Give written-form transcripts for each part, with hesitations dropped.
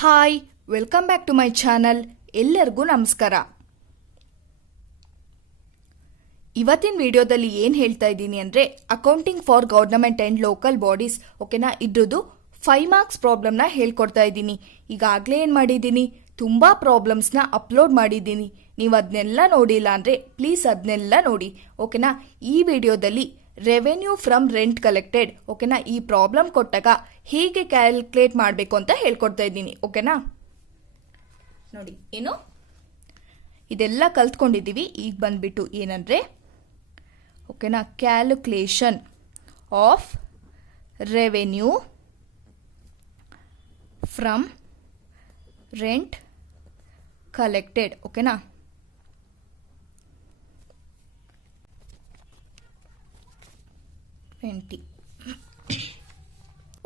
Hi, welcome back to my channel. ಎಲ್ಲರಿಗೂ ನಮಸ್ಕಾರ. ಇವತ್ತಿನ ವಿಡಿಯೋದಲ್ಲಿ ಏನು ಹೇಳ್ತಾ ಇದ್ದೀನಿ ಅಂದರೆ accounting for government and local bodies ಓಕೆನಾ, ಇದ್ರದ್ದು 5 ಮಾರ್ಕ್ಸ್ ಪ್ರಾಬ್ಲಮ್ನ ಹೇಳ್ಕೊಡ್ತಾ ಇದ್ದೀನಿ. ಈಗಾಗಲೇ ಏನು ಮಾಡಿದ್ದೀನಿ, ತುಂಬ ಪ್ರಾಬ್ಲಮ್ಸ್ನ ಅಪ್ಲೋಡ್ ಮಾಡಿದ್ದೀನಿ. ನೀವು ಅದನ್ನೆಲ್ಲ ನೋಡಿಲ್ಲ ಅಂದರೆ ಪ್ಲೀಸ್ ಅದನ್ನೆಲ್ಲ ನೋಡಿ ಓಕೆನಾ. ಈ ವಿಡಿಯೋದಲ್ಲಿ ರೆವೆನ್ಯೂ ಫ್ರಮ್ ರೆಂಟ್ ಕಲೆಕ್ಟೆಡ್ ಓಕೆನಾ, ಈ ಪ್ರಾಬ್ಲಮ್ ಕೊಟ್ಟಾಗ ಹೇಗೆ ಕ್ಯಾಲ್ಕುಲೇಟ್ ಮಾಡಬೇಕು ಅಂತ ಹೇಳ್ಕೊಡ್ತಾ ಇದ್ದೀನಿ ಓಕೆನಾ. ನೋಡಿ, ಏನು ಇದೆಲ್ಲ ಕಲ್ತ್ಕೊಂಡಿದ್ದೀವಿ. ಈಗ ಬಂದ್ಬಿಟ್ಟು ಏನಂದರೆ ಓಕೆನಾ, calculation of revenue from rent collected ಓಕೆನಾ.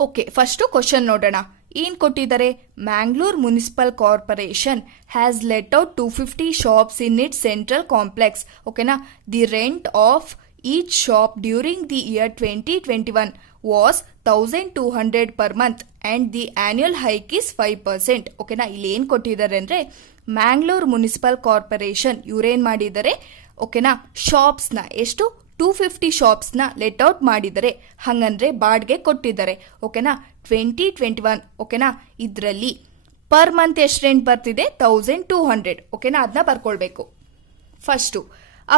ಓಕೆ, ಫಸ್ಟು ಕ್ವಶನ್ ನೋಡೋಣ. ಏನು ಕೊಟ್ಟಿದ್ದಾರೆ? Mangalore municipal corporation has let out 250 shops in it central complex ಓಕೆನಾ. The rent of each shop during the year 2021 was 1200 per month and the annual hike is 5% ಓಕೆನಾ. ಇಲ್ಲಿ ಏನು ಕೊಟ್ಟಿದ್ದಾರೆ ಅಂದರೆ ಮ್ಯಾಂಗ್ಳೂರ್ ಮುನ್ಸಿಪಲ್ ಕಾರ್ಪೊರೇಷನ್ ಇವರೇನು ಮಾಡಿದ್ದಾರೆ ಓಕೆನಾ, ಶಾಪ್ಸ್ನ ಎಷ್ಟು 250 ಶಾಪ್ಸ್ನ ಲೆಟ್ ಔಟ್ ಮಾಡಿದ್ದಾರೆ, ಹಂಗಂದ್ರೆ ಬಾಡಿಗೆ ಕೊಟ್ಟಿದ್ದಾರೆ ಓಕೆನಾ. 2021 ಓಕೆನಾ, ಇದರಲ್ಲಿ ಪರ್ ಮಂತ್ ಎಷ್ಟು ರೆಂಟ್ ಬರ್ತಿದೆ? 1200 ಓಕೆನಾ. ಅದನ್ನ ಬರ್ಕೊಳ್ಬೇಕು. First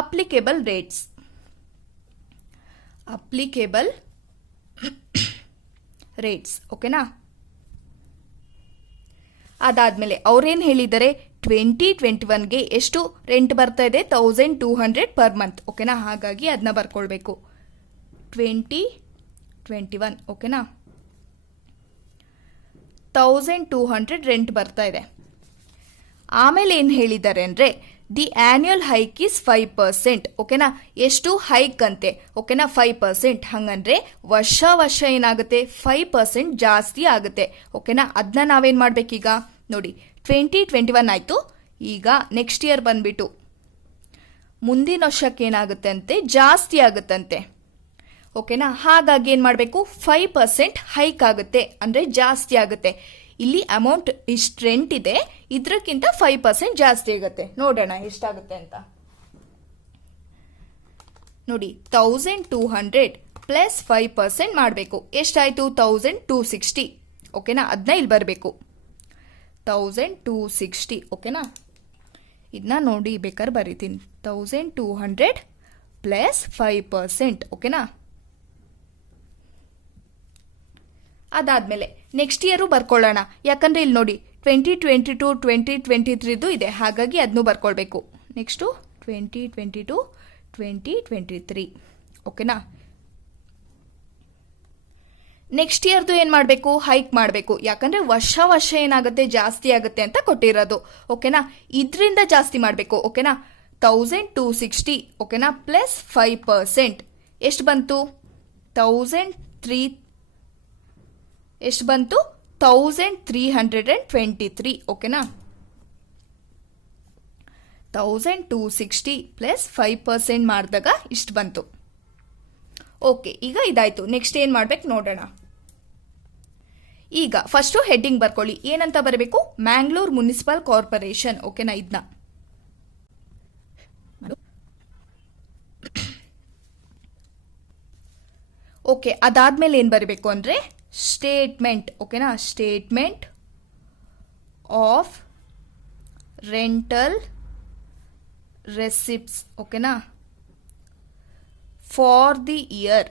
applicable rates, applicable rates ಓಕೆನಾ. ಅದಾದ್ಮೇಲೆ ಅವ್ರೇನು ಹೇಳಿದ್ದಾರೆ, 2021ಗೆ ಎಷ್ಟು ರೆಂಟ್ ಬರ್ತಾ ಇದೆ? 1200 ಪರ್ ಮಂತ್ ಓಕೆನಾ. ಹಾಗಾಗಿ ಅದನ್ನ ಬರ್ಕೊಳ್ಬೇಕು. 2021 ಓಕೆನಾ, 1200 ರೆಂಟ್ ಬರ್ತಾ ಇದೆ. ಆಮೇಲೆ ಏನು ಹೇಳಿದ್ದಾರೆ ಅಂದರೆ ದಿ ಆನ್ಯುಯಲ್ ಹೈಕ್ ಇಸ್ 5% ಓಕೆನಾ. ಎಷ್ಟು ಹೈಕ್ ಅಂತೆ ಓಕೆನಾ? 5%. ಹಂಗಂದ್ರೆ ವರ್ಷ ಏನಾಗುತ್ತೆ? 5% ಜಾಸ್ತಿ ಆಗುತ್ತೆ ಓಕೆನಾ. ಅದನ್ನ ನಾವೇನು ಮಾಡ್ಬೇಕೀಗ? ನೋಡಿ, 2021 ಆಯಿತು. ಈಗ ನೆಕ್ಸ್ಟ್ ಇಯರ್ ಬಂದ್ಬಿಟ್ಟು ಮುಂದಿನ ವರ್ಷಕ್ಕೆ ಏನಾಗುತ್ತೆ ಅಂತೆ? ಜಾಸ್ತಿ ಆಗುತ್ತಂತೆ ಓಕೆನಾ. ಹಾಗಾಗಿ ಏನು ಮಾಡಬೇಕು? 5% ಹೈಕ್ ಆಗುತ್ತೆ ಅಂದರೆ ಜಾಸ್ತಿ ಆಗುತ್ತೆ. ಇಲ್ಲಿ ಅಮೌಂಟ್ ಇಷ್ಟು ರೆಂಟ್ ಇದೆ, ಇದಕ್ಕಿಂತ 5% ಜಾಸ್ತಿ ಆಗುತ್ತೆ. ನೋಡೋಣ ಎಷ್ಟಾಗುತ್ತೆ ಅಂತ. ನೋಡಿ, 1200 ಪ್ಲಸ್ 5% ಮಾಡಬೇಕು. ಎಷ್ಟಾಯಿತು? 1260 ಓಕೆನಾ. ಅದನ್ನ ಇಲ್ಲಿ ಬರಬೇಕು. 1260 ಓಕೆನಾ. ಇದನ್ನ ನೋಡಿ ಬೇಕಾದ್ರೆ ಬರೀತೀನಿ. 1200 ಪ್ಲಸ್ 5% ಓಕೆನಾ. ಅದಾದ್ಮೇಲೆ ನೆಕ್ಸ್ಟ್ ಇಯರು ಬರ್ಕೊಳ್ಳೋಣ. ಯಾಕಂದ್ರೆ ಇಲ್ಲಿ ನೋಡಿ 2022 2023 ಇದೆ, ಹಾಗಾಗಿ ಅದನ್ನು ಬರ್ಕೊಳ್ಬೇಕು. ನೆಕ್ಸ್ಟು 2022 2023 ಓಕೆನಾ. ನೆಕ್ಸ್ಟ್ ಇಯರ್ದು ಏನು ಮಾಡಬೇಕು? ಹೈಕ್ ಮಾಡಬೇಕು. ಯಾಕಂದ್ರೆ ವರ್ಷ ಏನಾಗುತ್ತೆ? ಜಾಸ್ತಿ ಆಗುತ್ತೆ ಅಂತ ಕೊಟ್ಟಿರೋದು ಓಕೆನಾ. ಇದರಿಂದ ಜಾಸ್ತಿ ಮಾಡಬೇಕು ಓಕೆನಾ. 1260 ಓಕೆನಾ ಪ್ಲಸ್ 5% ಎಷ್ಟು ಬಂತು? 1323 ಓಕೆನಾ. 1260 ಪ್ಲಸ್ 5% ಮಾಡಿದಾಗ ಇಷ್ಟು ಬಂತು. ಓಕೆ, ಈಗ ಇದಾಯ್ತು. ನೆಕ್ಸ್ಟ್ ಏನು ಮಾಡ್ಬೇಕು ನೋಡೋಣ. ಈಗ ಫಸ್ಟು ಹೆಡ್ಡಿಂಗ್ ಬರ್ಕೊಳ್ಳಿ. ಏನಂತ ಬರಬೇಕು? ಮ್ಯಾಂಗ್ಳೂರ್ ಮುನ್ಸಿಪಲ್ ಕಾರ್ಪೊರೇಷನ್ ಓಕೆನಾ. ಇದನ್ನ ಓಕೆ. ಅದಾದ್ಮೇಲೆ ಏನು ಬರಬೇಕು ಅಂದರೆ ಸ್ಟೇಟ್ಮೆಂಟ್ ಓಕೆನಾ. ಸ್ಟೇಟ್ಮೆಂಟ್ ಆಫ್ ರೆಂಟಲ್ ರೆಸಿಪ್ಟ್ಸ್ ಓಕೆನಾ ಫಾರ್ ದಿ ಇಯರ್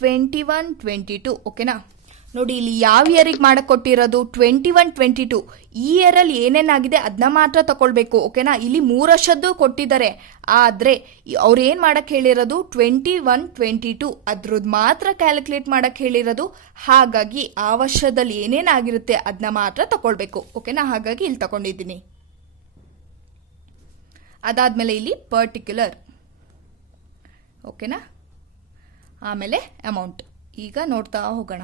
21-22 ಓಕೆನಾ. ನೋಡಿ, ಇಲ್ಲಿ ಯಾವ ಇಯರಿಗೆ ಮಾಡಕ್ಕೆ ಕೊಟ್ಟಿರೋದು? 21-22. ಈ ಇಯರಲ್ಲಿ ಏನೇನಾಗಿದೆ ಅದನ್ನ ಮಾತ್ರ ತಗೊಳ್ಬೇಕು ಓಕೆನಾ. ಇಲ್ಲಿ 3 ವರ್ಷದ್ದು ಕೊಟ್ಟಿದ್ದಾರೆ, ಆದರೆ ಅವ್ರು ಏನು ಮಾಡಕ್ಕೆ ಹೇಳಿರೋದು? 21-22 ಅದ್ರದ್ದು ಮಾತ್ರ ಕ್ಯಾಲ್ಕುಲೇಟ್ ಮಾಡಕ್ಕೆ ಹೇಳಿರೋದು. ಹಾಗಾಗಿ ಆ ವರ್ಷದಲ್ಲಿ ಏನೇನಾಗಿರುತ್ತೆ ಅದನ್ನ ಮಾತ್ರ ತಗೊಳ್ಬೇಕು ಓಕೆನಾ. ಹಾಗಾಗಿ ಇಲ್ಲಿ ತಗೊಂಡಿದ್ದೀನಿ. ಅದಾದ್ಮೇಲೆ ಇಲ್ಲಿ ಪರ್ಟಿಕ್ಯುಲರ್ ಓಕೆನಾ. ಆಮೇಲೆ ಅಮೌಂಟ್. ಈಗ ನೋಡ್ತಾ ಹೋಗೋಣ.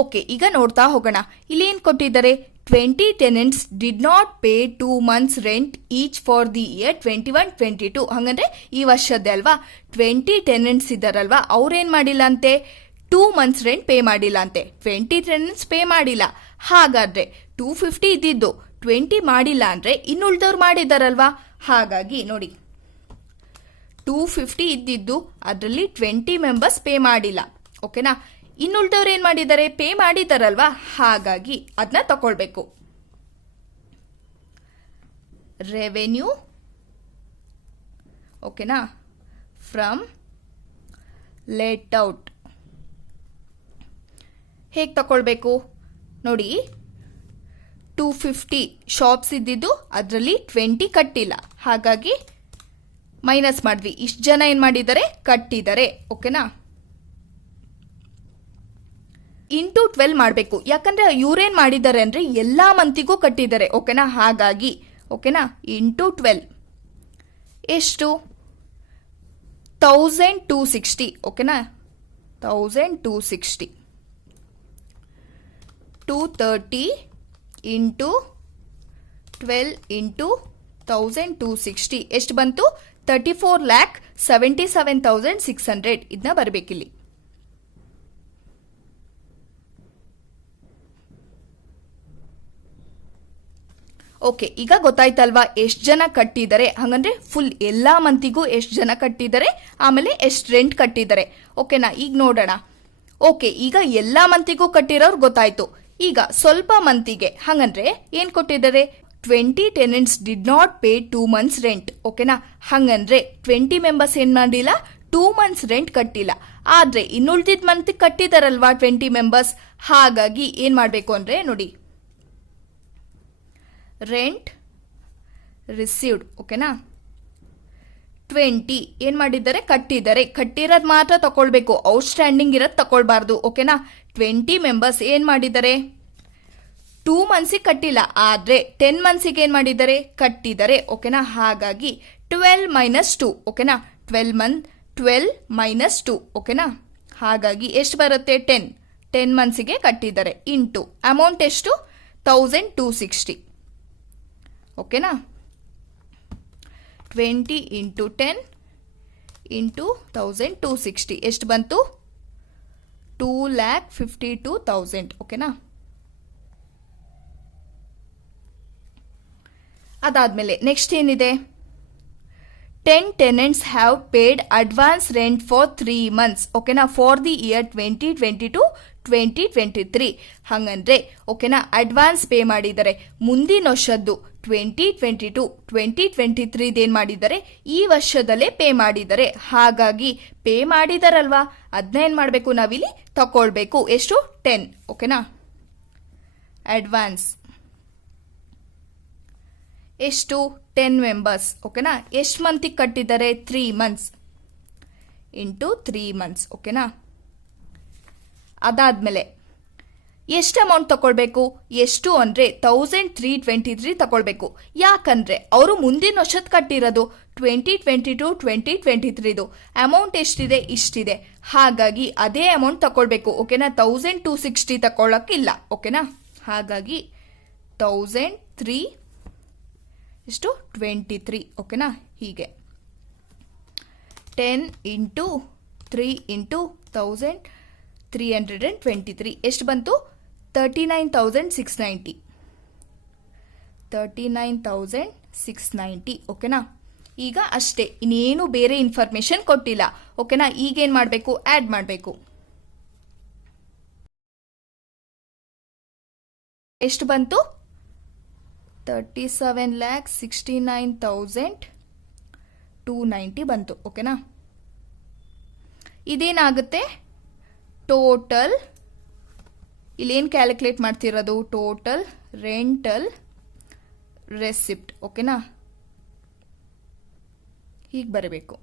ಓಕೆ, ಈಗ ನೋಡ್ತಾ ಹೋಗೋಣ. ಇಲ್ಲಿ ಏನು ಕೊಟ್ಟಿದ್ದಾರೆ? 20 tenants did not pay 2 months rent each for the year 21-22. ಹಂಗಂದ್ರೆ ಈ ವರ್ಷದ್ದೇ ಅಲ್ವಾ, 20 ಟೆನೆಂಟ್ಸ್ ಇದ್ದಾರಲ್ವಾ, ಅವ್ರೇನ್ ಮಾಡಿಲ್ಲ ಅಂತೆ, 2 months ರೆಂಟ್ ಪೇ ಮಾಡಿಲ್ಲ ಅಂತೆ. 20 ಟೆನೆಂಟ್ಸ್ ಪೇ ಮಾಡಿಲ್ಲ. ಹಾಗಾದ್ರೆ 250 ಇದ್ದಿದ್ದು 20 ಮಾಡಿಲ್ಲ ಅಂದ್ರೆ ಇನ್ನುಳಿದವ್ರು ಮಾಡಿದಾರಲ್ವಾ. ಹಾಗಾಗಿ ನೋಡಿ, 250 ಇದ್ದಿದ್ದು ಅದರಲ್ಲಿ 20 ಮೆಂಬರ್ಸ್ ಪೇ ಮಾಡಿಲ್ಲ. ಓಕೆನಾ, ಇನ್ನುಳಿದವ್ರು ಏನ್ ಮಾಡಿದ್ದಾರೆ, ಪೇ ಮಾಡಿದಾರಲ್ವಾ. ಹಾಗಾಗಿ ಅದನ್ನ ತಗೊಳ್ಬೇಕು. ರೆವೆನ್ಯೂ, ಓಕೆನಾ, ಫ್ರಮ್ ಲೆಟ್ ಔಟ್. ಹೇಗೆ ತಗೊಳ್ಬೇಕು ನೋಡಿ, 250 ಶಾಪ್ಸ್ ಇದ್ದಿದ್ದು ಅದರಲ್ಲಿ 20 ಕಟ್ಟಿಲ್ಲ. ಹಾಗಾಗಿ ಮೈನಸ್ ಮಾಡಿದ್ವಿ. ಇಷ್ಟು ಜನ ಏನ್ ಮಾಡಿದ್ದಾರೆ, ಕಟ್ಟಿದ್ದಾರೆ. ಓಕೆನಾ, ಇಂಟು 12 ಮಾಡಬೇಕು. ಯಾಕಂದ್ರೆ ಇವ್ರೇನ್ ಮಾಡಿದ್ದಾರೆ ಅಂದ್ರೆ ಎಲ್ಲಾ ಮಂತಿಗೂ ಕಟ್ಟಿದ್ದಾರೆ. ಓಕೆನಾ, ಹಾಗಾಗಿ ಓಕೆನಾ, ಇಂಟು 12 ಎಷ್ಟು, 1260. ಓಕೆನಾ, 1260. 230 ಇಂಟು 12 ಇಂಟು 1260 ಎಷ್ಟು ಬಂತು, 34,77,600. ಇದನ್ನ ಬರಬೇಕಿಲ್ಲಿ. ಓಕೆ, ಈಗ ಗೊತ್ತಾಯ್ತಲ್ವಾ ಎಷ್ಟು ಜನ ಕಟ್ಟಿದ್ದಾರೆ. ಹಂಗಂದ್ರೆ ಫುಲ್ ಎಲ್ಲಾ ಮಂತಿಗೂ ಎಷ್ಟು ಜನ ಕಟ್ಟಿದ್ದಾರೆ, ಆಮೇಲೆ ಎಷ್ಟು ರೆಂಟ್ ಕಟ್ಟಿದ್ದಾರೆ. ಓಕೆನಾ, ಈಗ ನೋಡೋಣ. ಓಕೆ, ಈಗ ಎಲ್ಲಾ ಮಂತಿಗೂ ಕಟ್ಟಿರೋರು ಗೊತ್ತಾಯ್ತು. ಈಗ ಸ್ವಲ್ಪ ಮಂತಿಗೆ ಹಂಗಂದ್ರೆ ಏನ್ ಕೊಟ್ಟಿದ್ದಾರೆ, 20 tenants did not pay 2 months rent. ಓಕೆನಾ, ಹಂಗಂದ್ರೆ 20 ಮೆಂಬರ್ಸ್ ಏನ್ ಮಾಡಿಲ್ಲ, 2 months ರೆಂಟ್ ಕಟ್ಟಿಲ್ಲ. ಆದ್ರೆ ಇನ್ನುಳಿದಿದ್ ಮಂತ್ ಕಟ್ಟಿದಾರಲ್ವಾ 20 ಮೆಂಬರ್ಸ್. ಹಾಗಾಗಿ ಏನ್ ಮಾಡ್ಬೇಕು ಅಂದ್ರೆ ನೋಡಿ, ರೆಂಟ್ ರಿಸೀವ್ಡ್. ಓಕೆನಾ, 20 ಏನ್ ಮಾಡಿದ್ದಾರೆ, ಕಟ್ಟಿದ್ದಾರೆ. ಕಟ್ಟಿರೋದ್ ಮಾತ್ರ ತಗೊಳ್ಬೇಕು, ಔಟ್ಸ್ಟ್ಯಾಂಡಿಂಗ್ ಇರೋದ್ ತಗೊಳ್ಬಾರ್ದು. ಓಕೆನಾ, 20 ಮೆಂಬರ್ಸ್ ಏನ್ ಮಾಡಿದ್ದಾರೆ, 2 months ಕಟ್ಟಿಲ್ಲ. ಆದ್ರೆ 10 months ಏನ್ ಮಾಡಿದ್ದಾರೆ, ಕಟ್ಟಿದ್ದಾರೆ. ಓಕೆನಾ, ಹಾಗಾಗಿ 12 - 2. ಓಕೆನಾ, 12 - 2. ಓಕೆನಾ, ಹಾಗಾಗಿ ಎಷ್ಟು ಬರುತ್ತೆ, 10 months ಕಟ್ಟಿದ್ದಾರೆ. ಇಂಟು ಅಮೌಂಟ್ ಎಷ್ಟು, 1260. ಓಕೆನಾ, 20 ಇಂಟು 10 ಇಂಟು 1260 ಎಷ್ಟು ಬಂತು, 2,52,000. ಓಕೆನಾ, ಅದಾದ್ಮೇಲೆ ನೆಕ್ಸ್ಟ್ ಏನಿದೆ, 10 tenants have paid advance rent for 3 months. ಓಕೆನಾ, ಫಾರ್ ದಿ ಇಯರ್ 2022-2023. ಹಂಗಂದ್ರೆ ಓಕೆನಾ, ಅಡ್ವಾನ್ಸ್ ಪೇ ಮಾಡಿದ್ದಾರೆ. ಮುಂದಿನ ವರ್ಷದ್ದು 2022-2023 ಏನ್ ಮಾಡಿದ್ದಾರೆ, ಈ ವರ್ಷದಲ್ಲೇ ಪೇ ಮಾಡಿದ್ದಾರೆ. ಹಾಗಾಗಿ ಪೇ ಮಾಡಿದಾರಲ್ವಾ, ಅದನ್ನ ಏನ್ ಮಾಡಬೇಕು, ನಾವಿಲ್ಲಿ ತಕೊಳ್ಬೇಕು. ಎಷ್ಟು, 10. ಓಕೆನಾ, ಅಡ್ವಾನ್ಸ್ ಎಷ್ಟು, 10 ಮೆಂಬರ್ಸ್. ಓಕೆನಾ, ಎಷ್ಟು ಮಂತಿಗೆ ಕಟ್ಟಿದ್ದಾರೆ, 3 months ಇಂಟು 3 months. ಓಕೆನಾ, ಅದಾದ್ಮೇಲೆ ಎಷ್ಟು ಅಮೌಂಟ್ ತಗೊಳ್ಬೇಕು, ಎಷ್ಟು ಅಂದ್ರೆ 1323 ತಗೊಳ್ಬೇಕು. ಯಾಕಂದ್ರೆ ಅವರು ಮುಂದಿನ ವರ್ಷದ ಕಟ್ಟಿರೋದು 2022-2023 ಅಮೌಂಟ್ ಎಷ್ಟಿದೆ, ಇಷ್ಟಿದೆ. ಹಾಗಾಗಿ ಅದೇ ಅಮೌಂಟ್ ತಗೊಳ್ಬೇಕು. ಓಕೆನಾ, 1260 ತಗೊಳ್ಳಕ್ಕಿಲ್ಲ. ಓಕೆನಾ, ಹಾಗಾಗಿ 1003 ಎಷ್ಟು, 23. ಓಕೆನಾ, ಹೀಗೆ 10 ಇಂಟು 3 ಇಂಟು 1323 ಎಷ್ಟು ಬಂತು, 39,690. 39,690. ಓಕೆನಾ, ಈಗ ಅಷ್ಟೇ, ಇನ್ನೇನು ಬೇರೆ ಇನ್ಫಾರ್ಮೇಶನ್ ಕೊಟ್ಟಿಲ್ಲ. ಓಕೆನಾ, ಈಗೇನ್ ಮಾಡಬೇಕು, ಆಡ್ ಮಾಡಬೇಕು. ಎಷ್ಟು ಬಂತು, 37,69,290 ಬಂತು. ಓಕೆನಾ, ಇದೇನಾಗುತ್ತೆ, ಟೋಟಲ್ ಇಲ್ಲೇನು ಕ್ಯಾಲ್ಕುಲೇಟ್ ಮಾಡ್ತಿರೋದು, ಟೋಟಲ್ ರೆಂಟಲ್ ರೆಸಿಪ್ಟ್. ಓಕೆನಾ, ಹೀಗೆ ಬರಬೇಕು.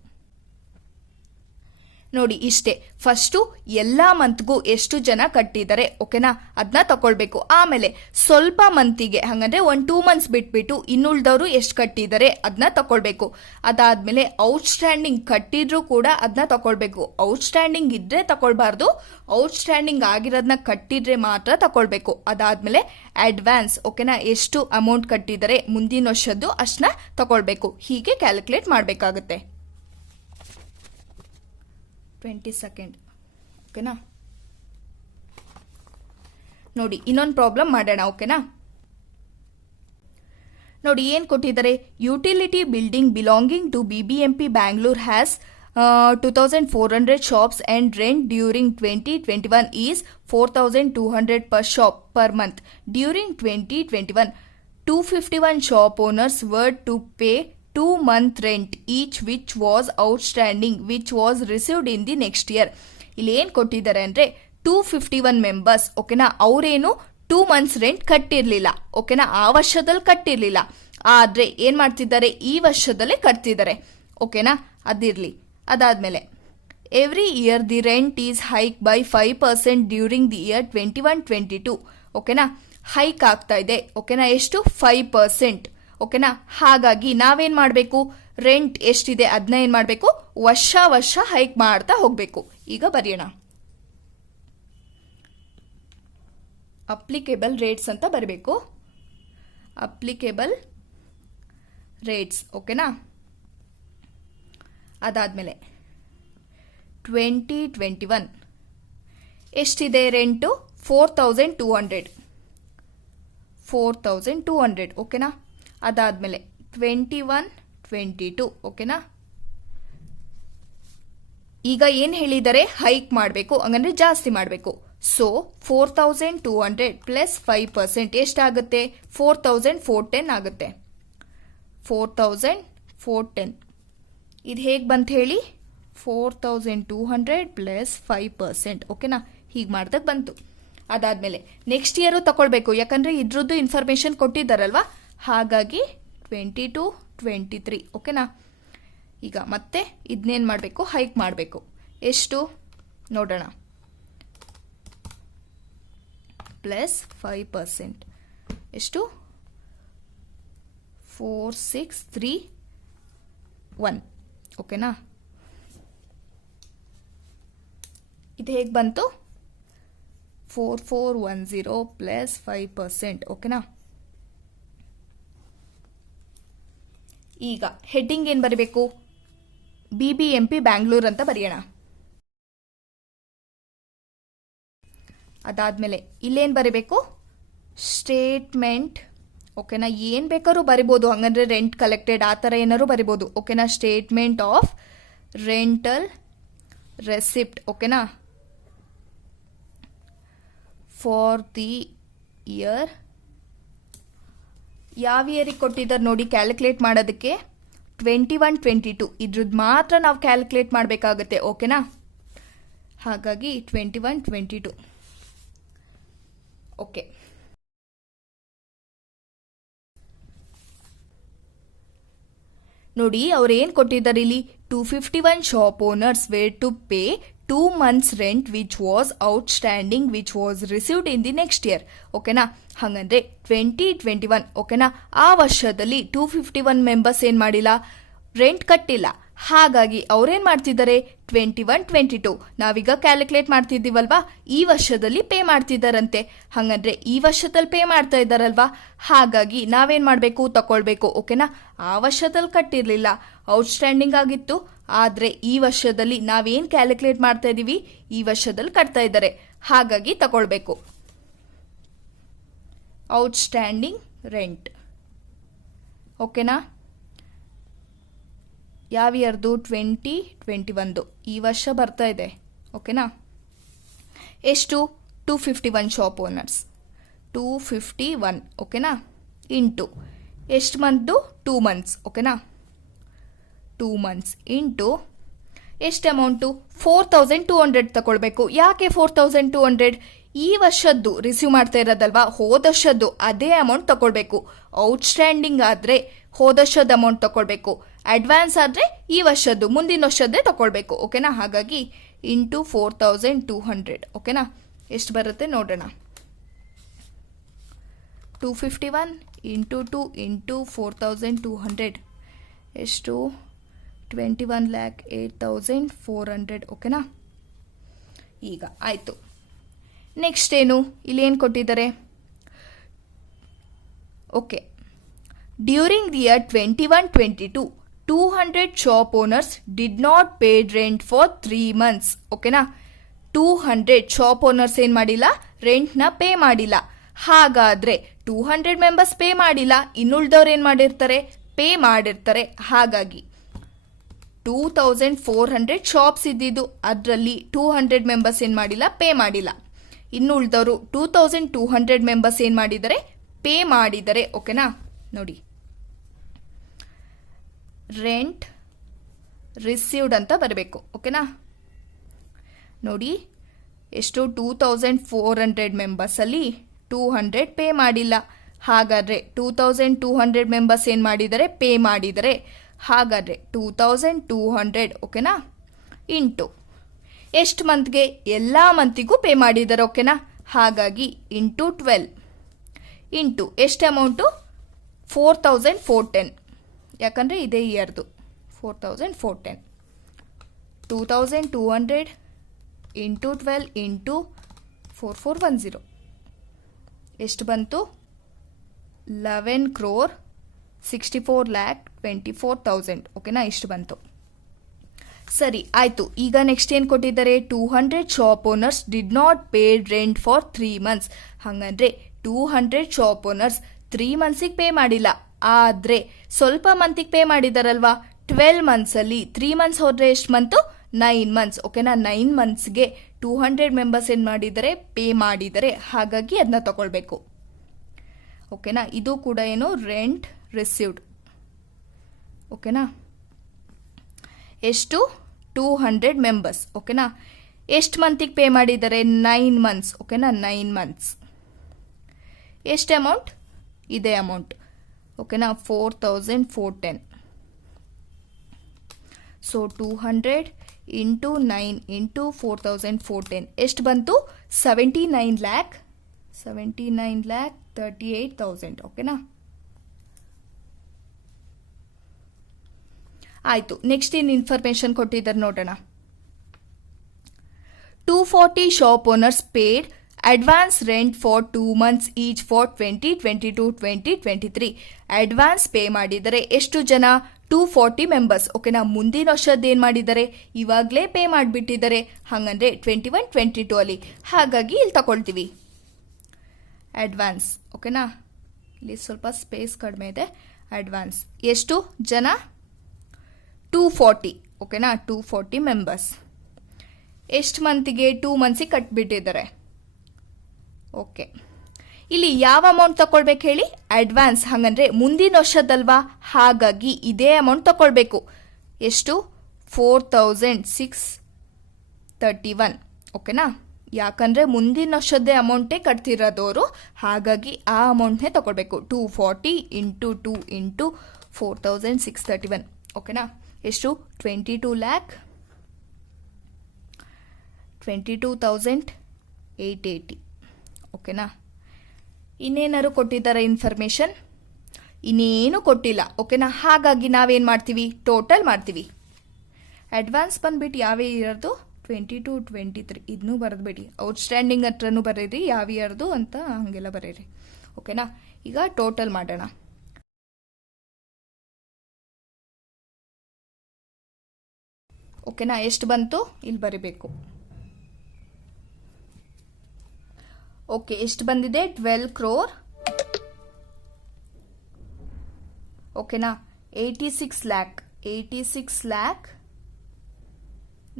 ನೋಡಿ ಇಷ್ಟೇ. ಫಸ್ಟು ಎಲ್ಲ ಮಂತ್ಗೂ ಎಷ್ಟು ಜನ ಕಟ್ಟಿದ್ದಾರೆ ಓಕೆನಾ, ಅದನ್ನ ತಗೊಳ್ಬೇಕು. ಆಮೇಲೆ ಸ್ವಲ್ಪ ಮಂತಿಗೆ ಹಾಗಂದ್ರೆ 1-2 ಮಂತ್ಸ್ ಬಿಟ್ಬಿಟ್ಟು ಇನ್ನುಳಿದವರು ಎಷ್ಟು ಕಟ್ಟಿದ್ದಾರೆ ಅದನ್ನ ತಗೊಳ್ಬೇಕು. ಅದಾದ್ಮೇಲೆ ಔಟ್ಸ್ಟ್ಯಾಂಡಿಂಗ್ ಕಟ್ಟಿದ್ರು ಕೂಡ ಅದನ್ನ ತಗೊಳ್ಬೇಕು. ಔಟ್ಸ್ಟ್ಯಾಂಡಿಂಗ್ ಇದ್ರೆ ತಗೊಳ್ಬಾರ್ದು, ಔಟ್ಸ್ಟ್ಯಾಂಡಿಂಗ್ ಆಗಿರೋದನ್ನ ಕಟ್ಟಿದ್ರೆ ಮಾತ್ರ ತಗೊಳ್ಬೇಕು. ಅದಾದ್ಮೇಲೆ ಅಡ್ವಾನ್ಸ್ ಓಕೆನಾ, ಎಷ್ಟು ಅಮೌಂಟ್ ಕಟ್ಟಿದ್ದಾರೆ ಮುಂದಿನ ವರ್ಷದ್ದು ಅಷ್ಟನ್ನ ತಗೊಳ್ಬೇಕು. ಹೀಗೆ ಕ್ಯಾಲ್ಕುಲೇಟ್ ಮಾಡಬೇಕಾಗುತ್ತೆ. 20 ಸೆಕೆಂಡ್ ಓಕೆನಾ. ನೋಡಿ ಇನ್ನೊಂದು ಪ್ರಾಬ್ಲಮ್ ಮಾಡೋಣ ಓಕೆನಾ. ನೋಡಿ ಏನು ಕೊಟ್ಟಿದ್ದಾರೆ, utility building belonging to BBMP Bangalore has 2400 shops and rent during 2021 is 4200 per shop per month. During 2021, 251 shop owners were to pay 2-month rent each which was outstanding which was received in the next year. ಇಲ್ಲಿ ಏನು ಕೊಟ್ಟಿದ್ದಾರೆ ಅಂದರೆ 251 members ಓಕೆನಾ, ಅವರೇನು 2 months rent ಕಟ್ಟಿರಲಿಲ್ಲ ಓಕೆನಾ, ಆ ವರ್ಷದಲ್ಲಿ ಕಟ್ಟಿರಲಿಲ್ಲ. ಆದರೆ ಏನು ಮಾಡ್ತಿದ್ದಾರೆ, ಈ ವರ್ಷದಲ್ಲೇ ಕಟ್ತಿದ್ದಾರೆ ಓಕೆನಾ, ಅದಿರಲಿ. ಅದಾದಮೇಲೆ every year the rent is hike by 5% during the year 21-22 ಓಕೆನಾ, ಹೈಕ್ ಆಗ್ತಾ ಇದೆ ಓಕೆನಾ, ಎಷ್ಟು 5% ಓಕೆನಾ. ಹಾಗಾಗಿ ನಾವೇನು ಮಾಡಬೇಕು, ರೆಂಟ್ ಎಷ್ಟಿದೆ ಅದನ್ನ ಏನು ಮಾಡಬೇಕು, ವರ್ಷ ಹೈಕ್ ಮಾಡ್ತಾ ಹೋಗಬೇಕು. ಈಗ ಬರೆಯೋಣ, ಅಪ್ಲಿಕೇಬಲ್ ರೇಟ್ಸ್ ಅಂತ ಬರಬೇಕು. ಅಪ್ಲಿಕೇಬಲ್ ರೇಟ್ಸ್ ಓಕೆನಾ. ಅದಾದಮೇಲೆ 2021 ಎಷ್ಟಿದೆ ರೆಂಟು, 4200 ಓಕೆನಾ. ಅದಾದಮೇಲೆ 21-22 ಓಕೆನಾ. ಈಗ ಏನು ಹೇಳಿದರೆ, ಹೈಕ್ ಮಾಡಬೇಕು ಹಂಗಂದ್ರೆ ಜಾಸ್ತಿ ಮಾಡಬೇಕು. ಸೊ 4200 ಪ್ಲಸ್ 5% ಎಷ್ಟಾಗುತ್ತೆ, 4410 ಆಗುತ್ತೆ. 4410 ಇದು ಹೇಗೆ ಬಂತು ಹೇಳಿ, 4200 ಪ್ಲಸ್ 5% ಓಕೆನಾ, ಹೀಗೆ ಮಾಡ್ದಾಗ ಬಂತು. ಅದಾದಮೇಲೆ ನೆಕ್ಸ್ಟ್ ಇಯರು ತಗೊಳ್ಬೇಕು, ಯಾಕಂದರೆ ಇದ್ರದ್ದು ಇನ್ಫಾರ್ಮೇಷನ್ ಕೊಟ್ಟಿದ್ದಾರಲ್ವಾ, ಹಾಗಾಗಿ 22-23 ಓಕೆನಾ. ಈಗ ಮತ್ತೆ ಇದನ್ನೇನು ಮಾಡಬೇಕು, ಹೈಕ್ ಮಾಡಬೇಕು. ಎಷ್ಟು ನೋಡೋಣ, ಪ್ಲಸ್ 5% ಎಷ್ಟು, 4631 ಓಕೆನಾ. ಇದು ಹೇಗೆ ಬಂತು, 4410 ಪ್ಲಸ್ 5% ಓಕೆನಾ. ಈಗ ಹೆಡ್ಡಿಂಗ್ ಏನು ಬರೀಬೇಕು, BBMP ಬ್ಯಾಂಗ್ಳೂರ್ ಅಂತ ಬರೆಯೋಣ. ಅದಾದಮೇಲೆ ಇಲ್ಲೇನು ಬರೀಬೇಕು, ಸ್ಟೇಟ್ಮೆಂಟ್ ಓಕೆನಾ. ಏನು ಬೇಕಾದ್ರೂ ಬರಿಬೋದು, ಹಂಗಂದ್ರೆ ರೆಂಟ್ ಕಲೆಕ್ಟೆಡ್ ಆ ಥರ ಏನಾದ್ರು ಬರಿಬೋದು ಓಕೆನಾ. ಸ್ಟೇಟ್ಮೆಂಟ್ ಆಫ್ ರೆಂಟಲ್ ರೆಸಿಪ್ಟ್ ಓಕೆನಾ ಫಾರ್ ದಿ ಇಯರ್. ಯಾವ ಇಯರಿಗೆ ಕೊಟ್ಟಿದ್ದಾರೆ ನೋಡಿ ಕ್ಯಾಲ್ಕುಲೇಟ್ ಮಾಡೋದಕ್ಕೆ, 21-22 ಇದ್ರದ್ದು ಮಾತ್ರ ನಾವು ಕ್ಯಾಲ್ಕುಲೇಟ್ ಮಾಡಬೇಕಾಗುತ್ತೆ ಓಕೆನಾ. ಹಾಗಾಗಿ 21-22 ಓಕೆ. ನೋಡಿ ಅವ್ರು ಏನು ಕೊಟ್ಟಿದ್ದಾರೆ ಇಲ್ಲಿ, 251 shop owners were to pay 2 months rent which was outstanding which was received in the next year ಓಕೆನಾ. ಹಾಗಂದ್ರೆ 2021 ಓಕೆನಾ, ಆ ವರ್ಷದಲ್ಲಿ 251 ಮೆಂಬರ್ಸ್ ಏನು ಮಾಡಿಲ್ಲ, ರೆಂಟ್ ಕಟ್ಟಿಲ್ಲ. ಹಾಗಾಗಿ ಅವ್ರೇನು ಮಾಡ್ತಿದ್ದಾರೆ, 21-22 ನಾವೀಗ ಕ್ಯಾಲ್ಕುಲೇಟ್ ಮಾಡ್ತಿದ್ದೀವಲ್ವಾ, ಈ ವರ್ಷದಲ್ಲಿ ಪೇ ಮಾಡ್ತಿದ್ದಾರಂತೆ. ಹಾಗಂದ್ರೆ ಈ ವರ್ಷದಲ್ಲಿ ಪೇ ಮಾಡ್ತಾ ಇದ್ದಾರಲ್ವಾ, ಹಾಗಾಗಿ ನಾವೇನು ಮಾಡಬೇಕು, ತಗೊಳ್ಬೇಕು ಓಕೆನಾ. ಆ ವರ್ಷದಲ್ಲಿ ಕಟ್ಟಿರಲಿಲ್ಲ, ಔಟ್ಸ್ಟ್ಯಾಂಡಿಂಗ್ ಆಗಿತ್ತು. ಆದರೆ ಈ ವರ್ಷದಲ್ಲಿ ನಾವೇನು ಕ್ಯಾಲ್ಕುಲೇಟ್ ಮಾಡ್ತಾ ಇದ್ದೀವಿ, ಈ ವರ್ಷದಲ್ಲಿ ಕಟ್ತಾ ಇದ್ದಾರೆ, ಹಾಗಾಗಿ ತಗೊಳ್ಬೇಕು. ಔಟ್ಸ್ಟ್ಯಾಂಡಿಂಗ್ ರೆಂಟ್ ಓಕೆನಾ. ಯಾವ ಇಯರ್ದು, 2021 ಈ ವರ್ಷ ಬರ್ತಾ ಇದೆ ಓಕೆನಾ. ಎಷ್ಟು, 251 ಶಾಪ್ ಓನರ್ಸ್, 251 ಓಕೆನಾ, ಇಂಟು ಎಷ್ಟು ಮಂತ್ದು, 2 months ಓಕೆನಾ. 2 months ಇಂಟು ಎಷ್ಟು ಅಮೌಂಟು, 4200 ತಗೊಳ್ಬೇಕು. ಯಾಕೆ 4200, ಈ ವರ್ಷದ್ದು ರಿಸೀವ್ ಮಾಡ್ತಾ ಇರೋದಲ್ವಾ, ಹೋದ ವರ್ಷದ್ದು ಅದೇ ಅಮೌಂಟ್ ತಗೊಳ್ಬೇಕು. ಔಟ್ಸ್ಟ್ಯಾಂಡಿಂಗ್ ಆದರೆ ಹೋದ ವರ್ಷದ ಅಮೌಂಟ್ ತಗೊಳ್ಬೇಕು. ಅಡ್ವಾನ್ಸ್ ಆದರೆ ಈ ವರ್ಷದ್ದು ಮುಂದಿನ ವರ್ಷದ್ದೇ ತಗೊಳ್ಬೇಕು. ಓಕೆನಾ? ಹಾಗಾಗಿ ಇಂಟು 4200. ಓಕೆನಾ? ಎಷ್ಟು ಬರುತ್ತೆ ನೋಡೋಣ. 251 ಇಂಟು 2 ಇಂಟು 4200 ಎಷ್ಟು? 21,08,400. ಓಕೆನಾ? ಈಗ ಆಯಿತು. ನೆಕ್ಸ್ಟ್ ಏನು? ಇಲ್ಲಿ ಏನು ಕೊಟ್ಟಿದ್ದಾರೆ? Okay, during the year 21-22 200 shop owners did not paid rent for 3 months. ಓಕೆನಾ? 200 ಶಾಪ್ ಓನರ್ಸ್ ಏನು ಮಾಡಿಲ್ಲ? ರೆಂಟ್ನ ಪೇ ಮಾಡಿಲ್ಲ. ಹಾಗಾದರೆ 200 ಮೆಂಬರ್ಸ್ ಪೇ ಮಾಡಿಲ್ಲ, ಇನ್ನುಳಿದವ್ರು ಏನು ಮಾಡಿರ್ತಾರೆ? ಪೇ ಮಾಡಿರ್ತಾರೆ. ಹಾಗಾಗಿ 2400 ಶಾಪ್ಸ್ ಇದ್ದಿದ್ದು, ಅದರಲ್ಲಿ 200 ಮೆಂಬರ್ಸ್ ಏನು ಮಾಡಿಲ್ಲ? ಪೇ ಮಾಡಿಲ್ಲ. ಇನ್ನು ಉಳಿದವರು 2200 ಮೆಂಬರ್ಸ್ ಏನು ಮಾಡಿದ್ದಾರೆ? ಪೇ ಮಾಡಿದ್ದಾರೆ. ಓಕೆನಾ? ನೋಡಿ, ರೆಂಟ್ ರಿಸೀವ್ಡ್ ಅಂತ ಬರಬೇಕು. ಓಕೆನಾ? ನೋಡಿ ಎಷ್ಟು? 2400 ಮೆಂಬರ್ಸಲ್ಲಿ 200 ಪೇ ಮಾಡಿಲ್ಲ. ಹಾಗಾದರೆ 2200 ಮೆಂಬರ್ಸ್ ಏನು ಮಾಡಿದ್ದಾರೆ? ಪೇ ಮಾಡಿದ್ದಾರೆ. ಹಾಗಾದರೆ 2200. ಓಕೆನಾ? ಇಂಟು ಎಷ್ಟು ಮಂತ್ಗೆ? ಎಲ್ಲ ಮಂತಿಗೂ ಪೇ ಮಾಡಿದ್ದಾರೆ. ಓಕೆನಾ? ಹಾಗಾಗಿ ಇಂಟು 12 ಇಂಟು ಎಷ್ಟು ಅಮೌಂಟು? 4410. ಯಾಕಂದರೆ ಇದೇ ಇಯರ್ದು 4410. 2200 ಇಂಟು 12 ಇಂಟು 4410 ಎಷ್ಟು ಬಂತು? 11,64,24,000. ಓಕೆನಾ? ಇಷ್ಟು ಬಂತು. ಸರಿ, ಆಯಿತು. ಈಗ ನೆಕ್ಸ್ಟ್ ಏನು ಕೊಟ್ಟಿದ್ದಾರೆ? 200 shop owners did not paid rent for 3 months. ಹಾಗಂದರೆ 200 ಶಾಪ್ ಓನರ್ಸ್ 3 monthsಗೆ ಪೇ ಮಾಡಿಲ್ಲ. ಆದರೆ ಸ್ವಲ್ಪ ಮಂತಿಗೆ ಪೇ ಮಾಡಿದಾರಲ್ವಾ? 12 monthsಲ್ಲಿ 3 months ಹೋದರೆ ಎಷ್ಟು ಮಂತು? 9 months. ಓಕೆನಾ? 9 monthsಗೆ 200 ಮೆಂಬರ್ಸ್ ಏನು ಮಾಡಿದ್ದಾರೆ? ಪೇ ಮಾಡಿದ್ದಾರೆ. ಹಾಗಾಗಿ ಅದನ್ನ ತಗೊಳ್ಬೇಕು. ಓಕೆನಾ? ಇದು ಕೂಡ ಏನು? Rent received. ಓಕೆನಾ? ಎಷ್ಟು? 200 ಮೆಂಬರ್ಸ್. ಓಕೆನಾ? ಎಷ್ಟು ಮಂತಿಗೆ ಪೇ ಮಾಡಿದ್ದಾರೆ? 9 months. ಓಕೆನಾ? 9 months. ಎಷ್ಟು ಅಮೌಂಟ್? ಇದೇ ಅಮೌಂಟ್. ಓಕೆನಾ? 4410. ಸೊ 200 ಇಂಟು 9 ಇಂಟು 4410 ಎಷ್ಟು ಬಂತು? 79,38,000. ಓಕೆನಾ? ಆಯಿತು. ನೆಕ್ಸ್ಟ್ ಏನು ಇನ್ಫಾರ್ಮೇಷನ್ ಕೊಟ್ಟಿದ್ದಾರೆ ನೋಡೋಣ. 240 shop owners paid advance rent for 2 months each for 2022-2023. Advance pay ಮಾಡಿದರೆ ಎಷ್ಟು ಜನ? 240 ಮೆಂಬರ್ಸ್. ಓಕೆನಾ? ಮುಂದಿನ ವರ್ಷದ್ದು ಏನು ಮಾಡಿದ್ದಾರೆ? ಇವಾಗಲೇ ಪೇ ಮಾಡಿಬಿಟ್ಟಿದ್ದಾರೆ. ಹಾಗಂದರೆ 21-22 ಅಲ್ಲಿ. ಹಾಗಾಗಿ ಇಲ್ಲಿ ತಗೊಳ್ತೀವಿ ಅಡ್ವಾನ್ಸ್. ಓಕೆನಾ? ಇಲ್ಲಿ ಸ್ವಲ್ಪ ಸ್ಪೇಸ್ ಕಡಿಮೆ ಇದೆ. ಅಡ್ವಾನ್ಸ್ ಎಷ್ಟು ಜನ? 240. ಓಕೆನಾ? 240 ಮೆಂಬರ್ಸ್. ಎಷ್ಟು ಮಂತಿಗೆ? 2 monthsಗೆ ಕಟ್ಬಿಟ್ಟಿದ್ದಾರೆ. ಓಕೆ, ಇಲ್ಲಿ ಯಾವ ಅಮೌಂಟ್ ತಗೊಳ್ಬೇಕು ಹೇಳಿ? ಅಡ್ವಾನ್ಸ್. ಹಾಗಂದರೆ ಮುಂದಿನ ವರ್ಷದಲ್ವಾ? ಹಾಗಾಗಿ ಇದೇ ಅಮೌಂಟ್ ತಗೊಳ್ಬೇಕು. ಎಷ್ಟು? 4631. ಓಕೆನಾ? ಯಾಕಂದರೆ ಮುಂದಿನ ವರ್ಷದ್ದೇ ಅಮೌಂಟೇ ಕಟ್ತಿರೋದವರು. ಹಾಗಾಗಿ ಆ ಅಮೌಂಟ್ನೇ ತಗೊಳ್ಬೇಕು. 240 ಇಂಟು 2 ಇಂಟು 4631. ಓಕೆನಾ? ಎಷ್ಟು? 22,22,880. ಓಕೆನಾ? ಇನ್ನೇನಾದ್ರು ಕೊಟ್ಟಿದ್ದಾರೆ ಇನ್ಫಾರ್ಮೇಷನ್? ಇನ್ನೇನು ಕೊಟ್ಟಿಲ್ಲ. ಓಕೆನಾ? ಹಾಗಾಗಿ ನಾವೇನು ಮಾಡ್ತೀವಿ? ಟೋಟಲ್ ಮಾಡ್ತೀವಿ. ಅಡ್ವಾನ್ಸ್ ಬಂದುಬಿಟ್ಟು ಯಾವ ಇಯರ್ದು? 22-23. ಇದನ್ನೂ ಬರೆದ್ಬಿಡಿ. ಔಟ್ಸ್ಟ್ಯಾಂಡಿಂಗ್ ಹತ್ರನೂ ಬರೀರಿ, ಯಾವ ಇಯರ್ದು ಅಂತ ಹಾಗೆಲ್ಲ ಬರೀರಿ. ಓಕೆನಾ? ಈಗ ಟೋಟಲ್ ಮಾಡೋಣ. ಓಕೆನಾ? ಎಷ್ಟು ಬಂತು? ಇಲ್ಲಿ ಬರೀಬೇಕು. ಓಕೆ, ಎಷ್ಟು ಬಂದಿದೆ? 12 crore. ಓಕೆನಾ? 86 lakh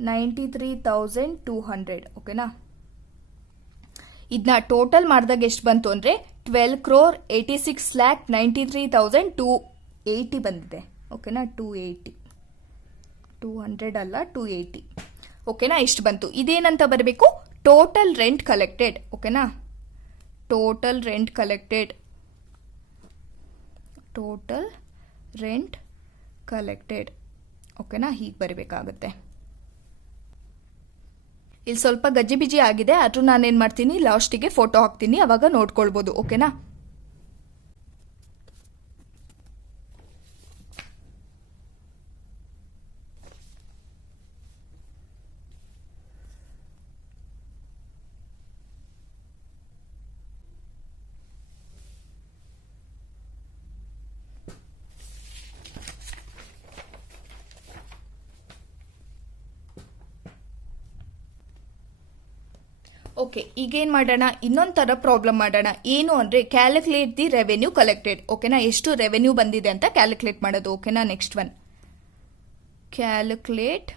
93,200. ಓಕೆನಾ? ಇದನ್ನ ಟೋಟಲ್ ಮಾಡಿದಾಗ ಎಷ್ಟು ಬಂತು ಅಂದರೆ 12,86,93,280 ಬಂದಿದೆ. ಓಕೆನಾ? 280. 200 ಅಲ್ಲ, 280. ಓಕೆನಾ? ಇಷ್ಟು ಬಂತು. ಇದೇನಂತ ಬರಬೇಕು? ಟೋಟಲ್ ರೆಂಟ್ ಕಲೆಕ್ಟೆಡ್, ಓಕೆನಾ, total rent collected, total rent collected, ಓಕೆನಾ, ಹೀಗೆ ಬರೀಬೇಕಾಗುತ್ತೆ. ಇಲ್ಲಿ ಸ್ವಲ್ಪ ಗಜಿಬಿಜಿ ಆಗಿದೆ, ಆದರೂ ನಾನೇನು ಮಾಡ್ತೀನಿ, ಲಾಸ್ಟಿಗೆ ಫೋಟೋ ಹಾಕ್ತೀನಿ, ಅವಾಗ ನೋಡ್ಕೊಳ್ಬೋದು, ಓಕೆನಾ. ಓಕೆ, ಈಗೇನು ಮಾಡೋಣ, ಇನ್ನೊಂದು ಥರ ಪ್ರಾಬ್ಲಮ್ ಮಾಡೋಣ. ಏನು ಅಂದರೆ ಕ್ಯಾಲ್ಕುಲೇಟ್ ದಿ ರೆವೆನ್ಯೂ ಕಲೆಕ್ಟೆಡ್, ಓಕೆನಾ, ಎಷ್ಟು ರೆವೆನ್ಯೂ ಬಂದಿದೆ ಅಂತ ಕ್ಯಾಲ್ಕುಲೇಟ್ ಮಾಡೋದು, ಓಕೆನಾ. Next one, calculate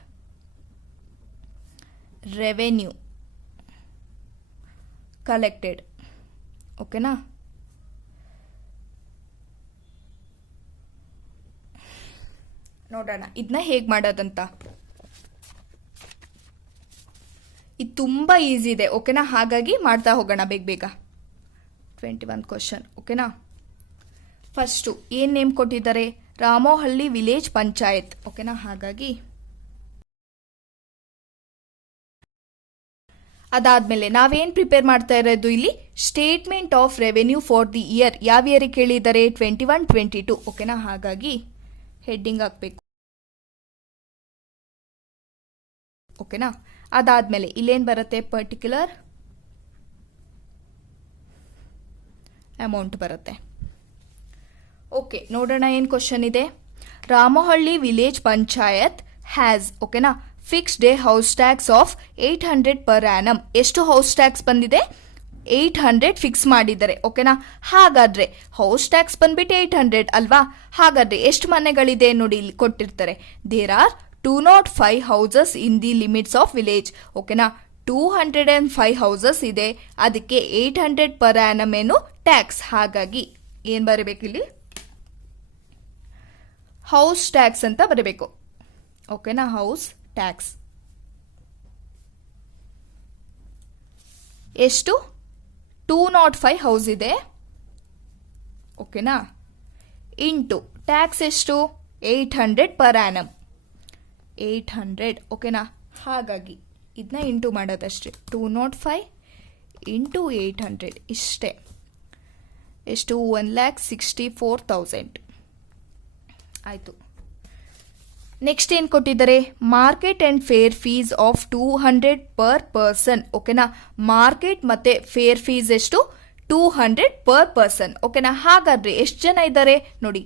revenue collected, ಓಕೆನಾ. ನೋಡೋಣ ಇದನ್ನ ಹೇಗೆ ಮಾಡೋದಂತ. ಇದು ತುಂಬ ಈಸಿ ಇದೆ, ಓಕೆನಾ, ಹಾಗಾಗಿ ಮಾಡ್ತಾ ಹೋಗೋಣ ಬೇಗ ಬೇಗ. 21 ಕ್ವಶನ್, ಓಕೆನಾ. ಫಸ್ಟು ಏನು ನೇಮ್ ಕೊಟ್ಟಿದ್ದಾರೆ, ರಾಮೋಹಳ್ಳಿ ವಿಲೇಜ್ ಪಂಚಾಯತ್, ಓಕೆನಾ. ಹಾಗಾಗಿ ಅದಾದಮೇಲೆ ನಾವೇನು ಪ್ರಿಪೇರ್ ಮಾಡ್ತಾ ಇರೋದು ಇಲ್ಲಿ, statement of revenue for the year. ಯಾವ ಇಯರಿಗೆ ಕೇಳಿದ್ದಾರೆ, 21-22, ಓಕೆನಾ. ಹಾಗಾಗಿ ಹೆಡ್ಡಿಂಗ್ ಹಾಕಬೇಕು, ಓಕೆನಾ. ಅದಾದಮೇಲೆ ಇಲ್ಲೇನು ಬರುತ್ತೆ, ಪರ್ಟಿಕ್ಯುಲರ್ ಅಮೌಂಟ್ ಬರುತ್ತೆ. ಓಕೆ, ನೋಡೋಣ ಏನು ಕ್ವಶನ್ ಇದೆ. ರಾಮೋಹಳ್ಳಿ ವಿಲೇಜ್ ಪಂಚಾಯತ್ ಹ್ಯಾಸ್, ಓಕೆನಾ, fixed day house tax of 800 per annum. ಎಷ್ಟು ಹೌಸ್ ಟ್ಯಾಕ್ಸ್ ಬಂದಿದೆ, 800 ಫಿಕ್ಸ್ ಮಾಡಿದ್ದಾರೆ, ಓಕೆನಾ. ಹಾಗಾದರೆ ಹೌಸ್ ಟ್ಯಾಕ್ಸ್ ಬಂದ್ಬಿಟ್ಟು 800 ಅಲ್ವಾ. ಹಾಗಾದರೆ ಎಷ್ಟು ಮನೆಗಳಿದೆ ನೋಡಿ, ಇಲ್ಲಿ ಕೊಟ್ಟಿರ್ತಾರೆ. There are 205 houses in the limits of village, ಓಕೆನಾ. 205 ಹೌಸಸ್ ಇದೆ, ಅದಕ್ಕೆ 800 ಪರ್ ಆ್ಯನಮ್ ಏನು ಟ್ಯಾಕ್ಸ್. ಹಾಗಾಗಿ ಏನು ಬರಬೇಕಿಲ್ಲಿ, ಹೌಸ್ ಟ್ಯಾಕ್ಸ್ ಅಂತ ಬರಬೇಕು, ಓಕೆನಾ. ಹೌಸ್ ಟ್ಯಾಕ್ಸ್ ಎಷ್ಟು, 205 ಹೌಸ್ ಇದೆ, ಓಕೆನಾ. ಇಂಟು ಟ್ಯಾಕ್ಸ್ ಎಷ್ಟು, 800 ಪರ್ ಆ್ಯನಮ್, 800, ಓಕೆನಾ. ಹಾಗಾಗಿ ಇದನ್ನ ಇಂಟು ಮಾಡೋದಷ್ಟೇ, 205 ಇಂಟು 800, ಇಷ್ಟೇ. ಎಷ್ಟು, 1,64,000 ಆಯಿತು. ನೆಕ್ಸ್ಟ್ ಏನು ಕೊಟ್ಟಿದ್ದಾರೆ, market and fair fees of 200 per person, ಓಕೆನಾ. ಮಾರ್ಕೆಟ್ ಮತ್ತು ಫೇರ್ ಫೀಸ್ ಎಷ್ಟು, 200 ಪರ್ ಪರ್ಸನ್, ಓಕೆನಾ. ಹಾಗಾದರೆ ಎಷ್ಟು ಜನ ಇದ್ದಾರೆ ನೋಡಿ,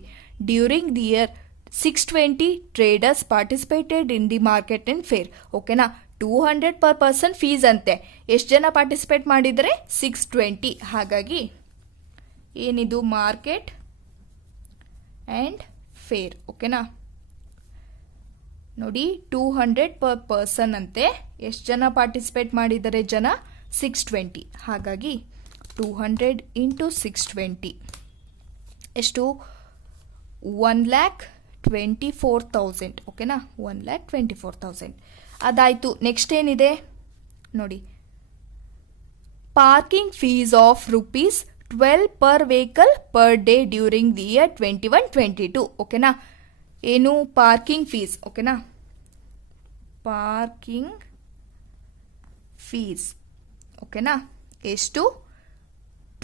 during the year 620 traders participated in the market and fair, ಓಕೆನಾ. 200 ಪರ್ ಪರ್ಸನ್ ಫೀಸ್ ಅಂತೆ, ಎಷ್ಟು ಜನ ಪಾರ್ಟಿಸಿಪೇಟ್ ಮಾಡಿದರೆ 620. ಹಾಗಾಗಿ ಏನಿದು, ಮಾರ್ಕೆಟ್ ಆ್ಯಂಡ್ ಫೇರ್, ಓಕೆನಾ. ನೋಡಿ 200 ಪರ್ ಪರ್ಸನ್ ಅಂತೆ, ಎಷ್ಟು ಜನ ಪಾರ್ಟಿಸಿಪೇಟ್ ಮಾಡಿದರೆ ಜನ, 620. ಹಾಗಾಗಿ 200 ಇಂಟು 620 ಎಷ್ಟು, 1,24,000, ಓಕೆನಾ. 1,24,000 ಅದಾಯಿತು. ನೆಕ್ಸ್ಟ್ ಏನಿದೆ ನೋಡಿ, parking fees of ₹12 per vehicle per day during the year 21-22, ಓಕೆನಾ. ಏನು, ಪಾರ್ಕಿಂಗ್ ಫೀಸ್, ಓಕೆನಾ. ಪಾರ್ಕಿಂಗ್ ಫೀಸ್, ಓಕೆನಾ. ಎಷ್ಟು,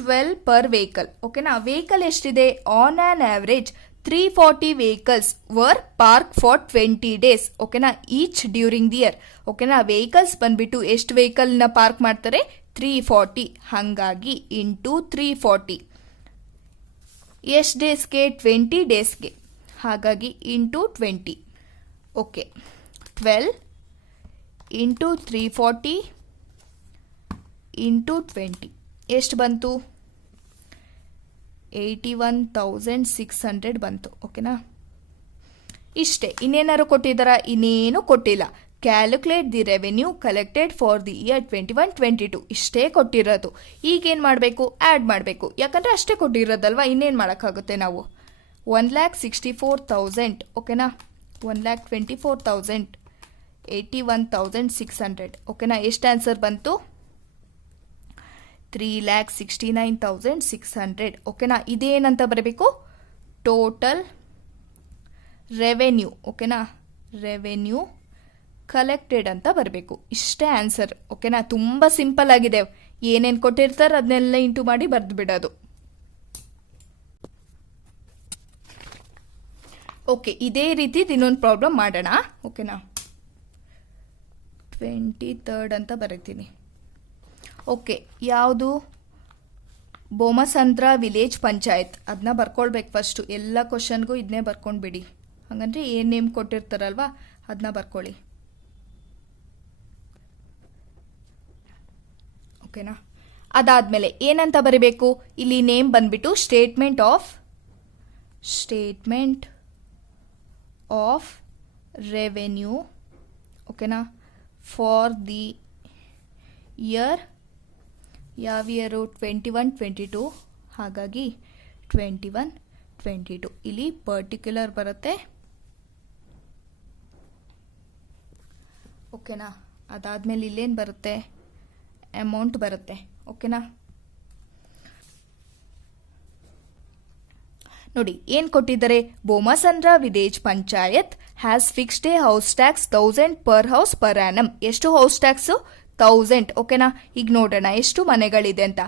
12 ಪರ್ ವೆಹಿಕಲ್, ಓಕೆನಾ. ವೆಹಿಕಲ್ ಎಷ್ಟಿದೆ, on on average 340 vehicles were parked for 20 days, ಓಕೆನಾ, ಈಚ್ ಡ್ಯೂರಿಂಗ್ ದಿ ಇಯರ್, ಓಕೆನಾ. ವೆಹಿಕಲ್ಸ್ ಬಂದ್ಬಿಟ್ಟು ಎಷ್ಟು ವೆಹಿಕಲ್ನ ಪಾರ್ಕ್ ಮಾಡ್ತಾರೆ, 340. ಹಾಗಾಗಿ ಇಂಟು 340 ಎಷ್ಟು ಡೇಸ್ಗೆ, 20 ಡೇಸ್ಗೆ. ಹಾಗಾಗಿ ಇಂಟು 20, ಓಕೆ. 12 ಇಂಟು 340 ಇಂಟು 20 ಎಷ್ಟು ಬಂತು, 81,600 ಬಂತು, ಓಕೆನಾ. ಇಷ್ಟೇ, ಇನ್ನೇನಾದ್ರು ಕೊಟ್ಟಿದ್ದಾರಾ, ಇನ್ನೇನು ಕೊಟ್ಟಿಲ್ಲ. Calculate the revenue collected for the year 21-22, ಇಷ್ಟೇ ಕೊಟ್ಟಿರೋದು. ಈಗೇನು ಮಾಡಬೇಕು, ಆ್ಯಡ್ ಮಾಡಬೇಕು, ಯಾಕಂದರೆ ಅಷ್ಟೇ ಕೊಟ್ಟಿರೋದಲ್ವ, ಇನ್ನೇನು ಮಾಡೋಕ್ಕಾಗುತ್ತೆ ನಾವು. 1,64,000, ಓಕೆನಾ. 1,24,000, 81,600, ಓಕೆನಾ. ಎಷ್ಟು ಆನ್ಸರ್ ಬಂತು, 3,69,600. ಓಕೆನಾ, ಇದೇನಂತ ಬರಬೇಕು? Total revenue. ಓಕೆನಾ, ರೆವೆನ್ಯೂ ಕಲೆಕ್ಟೆಡ್ ಅಂತ ಬರಬೇಕು. ಇಷ್ಟೇ ಆನ್ಸರ್. ಓಕೆನಾ, ತುಂಬ ಸಿಂಪಲ್ ಆಗಿದೆ. ಏನೇನು ಕೊಟ್ಟಿರ್ತಾರೆ ಅದನ್ನೆಲ್ಲ ಇಂಟು ಮಾಡಿ ಬರೆದು ಬಿಡೋದು. ಓಕೆ, ಇದೇ ರೀತಿ ಇನ್ನೊಂದು ಪ್ರಾಬ್ಲಮ್ ಮಾಡೋಣ. ಓಕೆನಾ, 23rd ಅಂತ ಬರೀತೀನಿ. ಓಕೆ, ಯಾವುದು? ಬೋಮಸಂದ್ರ ವಿಲೇಜ್ ಪಂಚಾಯತ್. ಅದನ್ನ ಬರ್ಕೊಳ್ಬೇಕು ಫಸ್ಟು. ಎಲ್ಲ ಕ್ವಶನ್ಗೂ ಇದನ್ನೇ ಬರ್ಕೊಂಡ್ಬಿಡಿ. ಹಾಗಂದ್ರೆ ಏನು ನೇಮ್ ಕೊಟ್ಟಿರ್ತಾರಲ್ವಾ ಅದನ್ನ ಬರ್ಕೊಳ್ಳಿ. ಓಕೆನಾ, ಅದಾದಮೇಲೆ ಏನಂತ ಬರೀಬೇಕು? ಇಲ್ಲಿ ನೇಮ್ ಬಂದ್ಬಿಟ್ಟು ಸ್ಟೇಟ್ಮೆಂಟ್ ಆಫ್ ರೆವೆನ್ಯೂ. ಓಕೆನಾ, ಫಾರ್ ದಿ ಇಯರ್. ಯಾವ ಇಯರು? 21-22. ಹಾಗಾಗಿ 21-22 ಇಲ್ಲಿ ಪರ್ಟಿಕ್ಯುಲರ್ ಬರುತ್ತೆ. ಓಕೆನಾ, ಅದಾದಮೇಲೆ ಇಲ್ಲೇನು ಬರುತ್ತೆ? ಅಮೌಂಟ್ ಬರುತ್ತೆ. ಓಕೆನಾ, ನೋಡಿ ಏನು ಕೊಟ್ಟಿದ್ದಾರೆ? Bommasandra village panchayat has fixed a house tax 1000 per house per annum. ಎಷ್ಟು ಹೌಸ್ ಟ್ಯಾಕ್ಸು? 1000. ಓಕೆನಾ, ಈಗ ನೋಡೋಣ ಎಷ್ಟು ಮನೆಗಳಿದೆ ಅಂತ.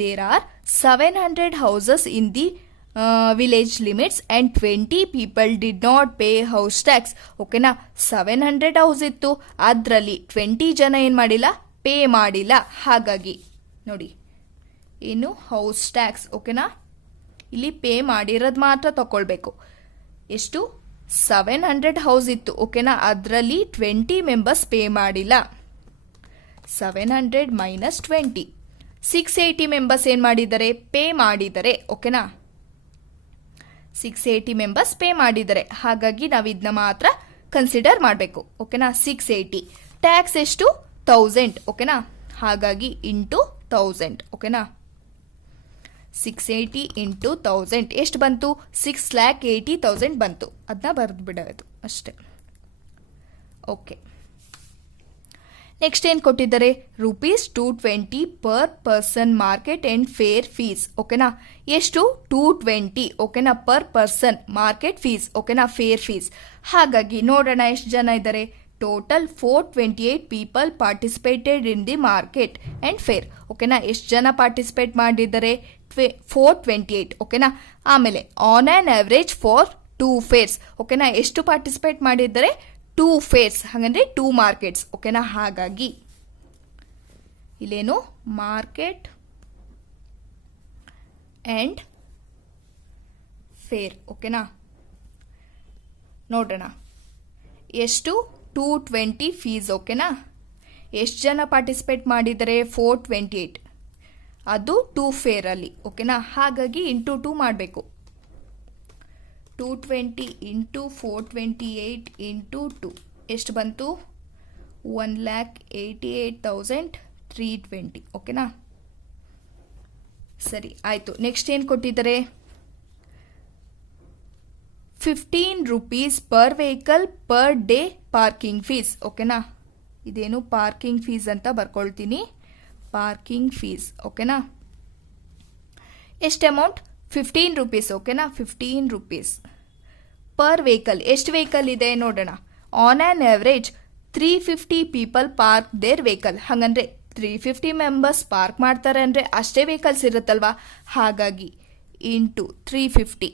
There are 700 houses in the village limits and 20 people did not pay house tax. ಓಕೆನಾ, 700 ಹೌಸ್ ಇತ್ತು, ಅದರಲ್ಲಿ 20 ಜನ ಏನು ಮಾಡಿಲ್ಲ? ಪೇ ಮಾಡಿಲ್ಲ. ಹಾಗಾಗಿ ನೋಡಿ ಏನು ಹೌಸ್ ಟ್ಯಾಕ್ಸ್. ಓಕೆನಾ, ಇಲ್ಲಿ ಪೇ ಮಾಡಿರೋದು ಮಾತ್ರ ತಗೊಳ್ಬೇಕು. ಎಷ್ಟು? 700 ಹೌಸ್ ಇತ್ತು. ಓಕೆನಾ, ಅದರಲ್ಲಿ 20 ಮೆಂಬರ್ಸ್ ಪೇ ಮಾಡಿಲ್ಲ. 700 ಮೈನಸ್ 20, 680 ಮೆಂಬರ್ಸ್ ಏನು ಮಾಡಿದ್ದಾರೆ? ಪೇ ಮಾಡಿದ್ದಾರೆ. ಓಕೆನಾ, 680 ಮೆಂಬರ್ಸ್ ಪೇ ಮಾಡಿದ್ದಾರೆ. ಹಾಗಾಗಿ ನಾವು ಇದನ್ನ ಮಾತ್ರ ಕನ್ಸಿಡರ್ ಮಾಡಬೇಕು. ಓಕೆನಾ, 680. ಟ್ಯಾಕ್ಸ್ ಎಷ್ಟು? 1000. ಓಕೆನಾ, ಹಾಗಾಗಿ ಇಂಟು 1000. ಓಕೆನಾ, 680 ಇಂಟು 1000 ಎಷ್ಟು ಬಂತು? 6,80,000 ಬಂತು. ಅದನ್ನ ಬರೆದು ಬಿಡೋದು ಅಷ್ಟೇ. ಓಕೆ, ನೆಕ್ಸ್ಟ್ ಏನು ಕೊಟ್ಟಿದ್ದಾರೆ? ₹220 per person market and fair fees. ಓಕೆನಾ, ಎಷ್ಟು? 220. ಓಕೆನಾ, ಪರ್ ಪರ್ಸನ್ ಮಾರ್ಕೆಟ್ ಫೀಸ್. ಓಕೆನಾ, ಫೇರ್ ಫೀಸ್. ಹಾಗಾಗಿ ನೋಡೋಣ ಎಷ್ಟು ಜನ ಇದ್ದಾರೆ. Total 428 people participated in the market and fair. ಓಕೆನಾ, ಎಷ್ಟು ಜನ ಪಾರ್ಟಿಸಿಪೇಟ್ ಮಾಡಿದ್ದಾರೆ? 428. ಓಕೆನಾ, ಆಮೇಲೆ on an average for 2 fairs. ಓಕೆನಾ, ಎಷ್ಟು ಪಾರ್ಟಿಸಿಪೇಟ್ ಮಾಡಿದ್ದಾರೆ? 2 ಫೇರ್ಸ್. ಹಾಗಂದ್ರೆ 2 ಮಾರ್ಕೆಟ್ಸ್. ಓಕೆನಾ, ಹಾಗಾಗಿ ಇಲ್ಲೇನು? Market and fair. ಓಕೆನಾ, ನೋಡೋಣ ಎಷ್ಟು? 220 ಫೀಸ್. ಓಕೆನಾ, ಎಷ್ಟು ಜನ ಪಾರ್ಟಿಸಿಪೇಟ್ ಮಾಡಿದ್ದಾರೆ? 428. ಅದು 2 ಫೇರಲ್ಲಿ. ಓಕೆನಾ, ಹಾಗಾಗಿ ಇಂಟು 2 ಮಾಡಬೇಕು. 220 ಇಂಟು 428 ಇಂಟು 2 ಎಷ್ಟು ಬಂತು? 1,88,320. ಓಕೆನಾ, ಸರಿ ಆಯಿತು. ನೆಕ್ಸ್ಟ್ ಏನು ಕೊಟ್ಟಿದ್ದಾರೆ? 15 rupees per vehicle per day parking fees. ಓಕೆನಾ, ಇದೇನು ಪಾರ್ಕಿಂಗ್ ಫೀಸ್ ಅಂತ ಬರ್ಕೊಳ್ತೀನಿ. Parking fees. ಓಕೆನಾ, ಎಷ್ಟು ಅಮೌಂಟ್? 15 ರೂಪೀಸ್. ಓಕೆನಾ, 15 ರೂಪೀಸ್ ಪರ್ ವೆಹಿಕಲ್. ಎಷ್ಟು ವೆಹಿಕಲ್ ಇದೆ ನೋಡೋಣ. On an average 350 people park there vehicle. ಹಾಗಂದ್ರೆ 350 ಮೆಂಬರ್ಸ್ ಪಾರ್ಕ್ ಮಾಡ್ತಾರೆ ಅಂದರೆ ಅಷ್ಟೇ ವೆಹಿಕಲ್ಸ್ ಇರುತ್ತಲ್ವಾ, ಹಾಗಾಗಿ ಇಂಟು 350.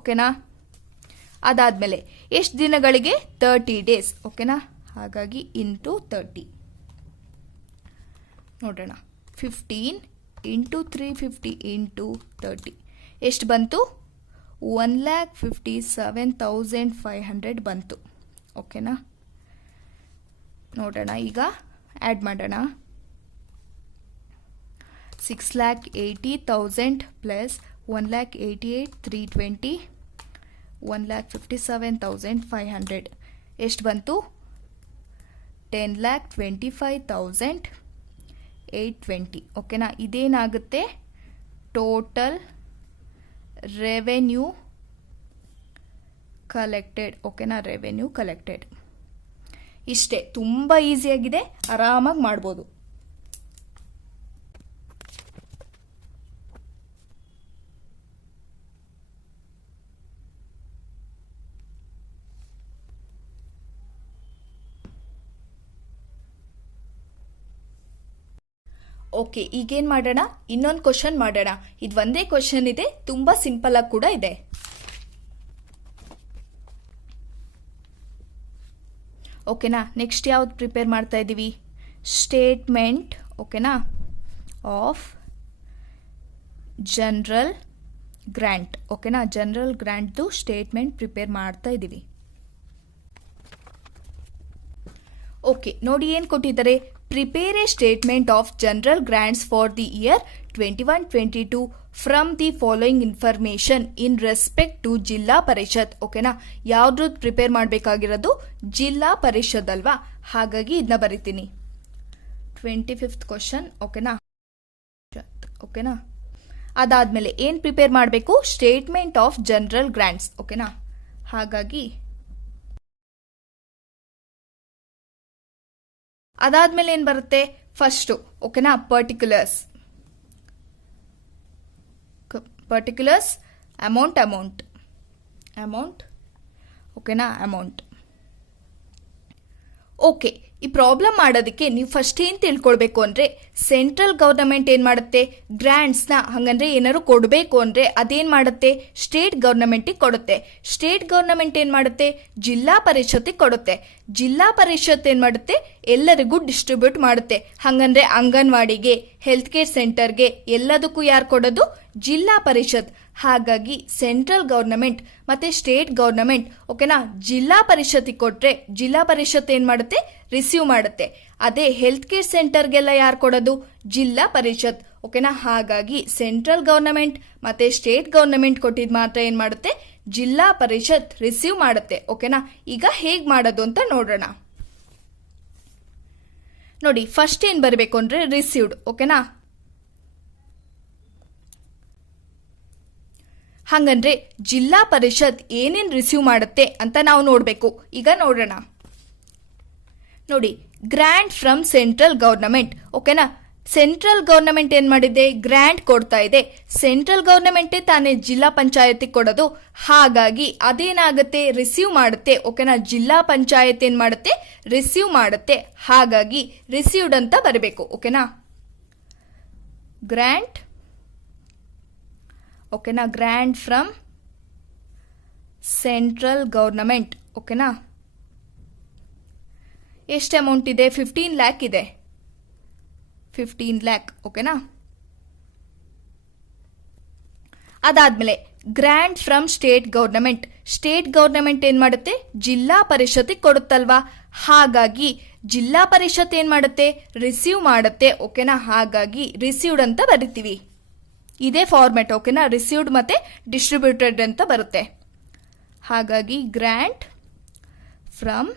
ಓಕೆನಾ, ಅದಾದಮೇಲೆ ಎಷ್ಟು ದಿನಗಳಿಗೆ? 30 ಡೇಸ್. ಓಕೆನಾ, ಹಾಗಾಗಿ ಇಂಟು 30. ನೋಡೋಣ, 15 ಇಂಟು 350 ಇಂಟು 30 ಎಷ್ಟು ಬಂತು? 1,57,500 ಬಂತು. ಓಕೆನಾ, ನೋಡೋಣ ಈಗ ಆ್ಯಡ್ ಮಾಡೋಣ. 6,80,000 ಪ್ಲಸ್ 1,88,320 1,57,500 ಎಷ್ಟು ಬಂತು? 10,25,820. ಓಕೆನಾ, ಇದೇನಾಗುತ್ತೆ? Total revenue collected. ಓಕೆನಾ, ರೆವೆನ್ಯೂ ಕಲೆಕ್ಟೆಡ್. ಇಷ್ಟೇ, ತುಂಬ ಈಸಿಯಾಗಿದೆ, ಆರಾಮಾಗಿ ಮಾಡ್ಬೋದು. ಓಕೆ, ಈಗೇನು ಮಾಡೋಣ, ಇನ್ನೊಂದು ಕ್ವಶನ್ ಮಾಡೋಣ. ಇದು ಒಂದೇ ಕ್ವಶನ್ ಇದೆ, ತುಂಬ ಸಿಂಪಲ್ ಆಗಿ ಕೂಡ ಇದೆ. ಓಕೆನಾ, ನೆಕ್ಸ್ಟ್ ಯಾವ್ದು ಪ್ರಿಪೇರ್ ಮಾಡ್ತಾ ಇದ್ದೀವಿ? ಸ್ಟೇಟ್ಮೆಂಟ್, ಓಕೆನಾ, ಆಫ್ ಜನರಲ್ ಗ್ರ್ಯಾಂಟ್. ಓಕೆನಾ, ಜನರಲ್ ಗ್ರ್ಯಾಂಟ್ದು ಸ್ಟೇಟ್ಮೆಂಟ್ ಪ್ರಿಪೇರ್ ಮಾಡ್ತಾ ಇದ್ದೀವಿ. ಓಕೆ, ನೋಡಿ ಏನು ಕೊಟ್ಟಿದ್ದಾರೆ. Prepare a statement of general grants for the year 21-22 from the following information in respect to Zilla Parishad. ಓಕೆನಾ, ಯಾವ್ದ್ರದ್ದು ಪ್ರಿಪೇರ್ ಮಾಡಬೇಕಾಗಿರೋದು? ಜಿಲ್ಲಾ ಪರಿಷತ್ ಅಲ್ವಾ, ಹಾಗಾಗಿ ಇದನ್ನ ಬರಿತೀನಿ. 25th question. ಓಕೆನಾ, ಓಕೆನಾ, ಅದಾದ್ಮೇಲೆ ಏನು ಪ್ರಿಪೇರ್ ಮಾಡಬೇಕು? Statement of general grants. ಓಕೆನಾ, ಹಾಗಾಗಿ ಅದಾದ್ಮೇಲೆ ಏನು ಬರುತ್ತೆ? ಫಸ್ಟು, ಓಕೆನಾ, ಪರ್ಟಿಕ್ಯುಲರ್ಸ್, ಅಮೌಂಟ್, ಓಕೆನಾ, ಅಮೌಂಟ್. ಓಕೆ, ಈ ಪ್ರಾಬ್ಲಮ್ ಮಾಡೋದಕ್ಕೆ ನೀವು ಫಸ್ಟ್ ಏನು ತಿಳ್ಕೊಳ್ಬೇಕು ಅಂದರೆ, ಸೆಂಟ್ರಲ್ ಗೌರ್ನಮೆಂಟ್ ಏನು ಮಾಡುತ್ತೆ? ಗ್ರ್ಯಾಂಟ್ಸ್ನ, ಹಾಗಂದ್ರೆ ಏನಾದ್ರು ಕೊಡಬೇಕು ಅಂದರೆ ಅದೇನು ಮಾಡುತ್ತೆ? ಸ್ಟೇಟ್ ಗೌರ್ನಮೆಂಟಿಗೆ ಕೊಡುತ್ತೆ. ಸ್ಟೇಟ್ ಗೌರ್ನಮೆಂಟ್ ಏನು ಮಾಡುತ್ತೆ? ಜಿಲ್ಲಾ ಪರಿಷತ್ತಿಗೆ ಕೊಡುತ್ತೆ. ಜಿಲ್ಲಾ ಪರಿಷತ್ ಏನು ಮಾಡುತ್ತೆ? ಎಲ್ಲರಿಗೂ ಡಿಸ್ಟ್ರಿಬ್ಯೂಟ್ ಮಾಡುತ್ತೆ. ಹಾಗಂದ್ರೆ ಅಂಗನವಾಡಿಗೆ, ಹೆಲ್ತ್ ಕೇರ್ ಸೆಂಟರ್ಗೆ, ಎಲ್ಲದಕ್ಕೂ ಯಾರು ಕೊಡೋದು? ಜಿಲ್ಲಾ ಪರಿಷತ್. ಹಾಗಾಗಿ ಸೆಂಟ್ರಲ್ ಗೌರ್ನಮೆಂಟ್ ಮತ್ತೆ ಸ್ಟೇಟ್ ಗೌರ್ನಮೆಂಟ್, ಓಕೆನಾ, ಜಿಲ್ಲಾ ಪರಿಷತ್ತಿಗೆ ಕೊಟ್ಟರೆ ಜಿಲ್ಲಾ ಪರಿಷತ್ ಏನು ಮಾಡುತ್ತೆ? ರಿಸೀವ್ ಮಾಡುತ್ತೆ. ಅದೇ ಹೆಲ್ತ್ ಕೇರ್ ಸೆಂಟರ್ಗೆಲ್ಲ ಯಾರು ಕೊಡೋದು? ಜಿಲ್ಲಾ ಪರಿಷತ್. ಓಕೆನಾ, ಹಾಗಾಗಿ ಸೆಂಟ್ರಲ್ ಗೌರ್ನಮೆಂಟ್ ಮತ್ತೆ ಸ್ಟೇಟ್ ಗೌರ್ನಮೆಂಟ್ ಕೊಟ್ಟಿದ್ದು ಮಾತ್ರ ಏನು ಮಾಡುತ್ತೆ? ಜಿಲ್ಲಾ ಪರಿಷತ್ ರಿಸೀವ್ ಮಾಡುತ್ತೆ. ಓಕೆನಾ, ಈಗ ಹೇಗೆ ಮಾಡೋದು ಅಂತ ನೋಡೋಣ. ನೋಡಿ, ಫಸ್ಟ್ ಏನು ಬರಬೇಕು ಅಂದರೆ ರಿಸೀವ್ಡ್. ಓಕೆನಾ, ಹಾಗಂದ್ರೆ ಜಿಲ್ಲಾ ಪರಿಷತ್ ಏನೇನು ರಿಸೀವ್ ಮಾಡುತ್ತೆ ಅಂತ ನಾವು ನೋಡಬೇಕು. ಈಗ ನೋಡೋಣ. ನೋಡಿ, ಗ್ರ್ಯಾಂಟ್ ಫ್ರಮ್ ಸೆಂಟ್ರಲ್ ಗೌರ್ನಮೆಂಟ್. ಓಕೆನಾ, ಸೆಂಟ್ರಲ್ ಗೌರ್ನಮೆಂಟ್ ಏನು ಮಾಡಿದೆ? ಗ್ರ್ಯಾಂಟ್ ಕೊಡ್ತಾ ಇದೆ. ಸೆಂಟ್ರಲ್ ಗೌರ್ನಮೆಂಟೇ ತಾನೇ ಜಿಲ್ಲಾ ಪಂಚಾಯತಿಗೆ ಕೊಡೋದು. ಹಾಗಾಗಿ ಅದೇನಾಗುತ್ತೆ? ರಿಸೀವ್ ಮಾಡುತ್ತೆ. ಓಕೆನಾ, ಜಿಲ್ಲಾ ಪಂಚಾಯತ್ ಏನು ಮಾಡುತ್ತೆ? ರಿಸೀವ್ ಮಾಡುತ್ತೆ. ಹಾಗಾಗಿ ರಿಸೀವ್ಡ್ ಅಂತ ಬರಬೇಕು. ಓಕೆನಾ, ಗ್ರ್ಯಾಂಟ್, ಓಕೆನಾ, ಗ್ರ್ಯಾಂಟ್ ಫ್ರಮ್ ಸೆಂಟ್ರಲ್ ಗೌರ್ನಮೆಂಟ್. ಓಕೆನಾ, ಎಷ್ಟು ಅಮೌಂಟ್ ಇದೆ? 15 lakh ಇದೆ. 15 lakh. ಓಕೆನಾ, ಅದಾದ್ಮೇಲೆ grant from state government. State government ಏನು ಮಾಡುತ್ತೆ? ಜಿಲ್ಲಾ ಪರಿಷತ್ತಿಗೆ ಕೊಡುತ್ತಲ್ವಾ, ಹಾಗಾಗಿ ಜಿಲ್ಲಾ ಪರಿಷತ್ ಏನು ಮಾಡುತ್ತೆ? ರಿಸೀವ್ ಮಾಡುತ್ತೆ. ಓಕೆನಾ, ಹಾಗಾಗಿ ರಿಸೀವ್ಡ್ ಅಂತ ಬರಿತೀವಿ. ಇದೇ ಫಾರ್ಮೆಟ್. ಓಕೆನಾ, ರಿಸೀವ್ಡ್ ಮತ್ತೆ ಡಿಸ್ಟ್ರಿಬ್ಯೂಟೆಡ್ ಅಂತ ಬರುತ್ತೆ. ಹಾಗಾಗಿ ಗ್ರ್ಯಾಂಟ್ ಫ್ರಮ್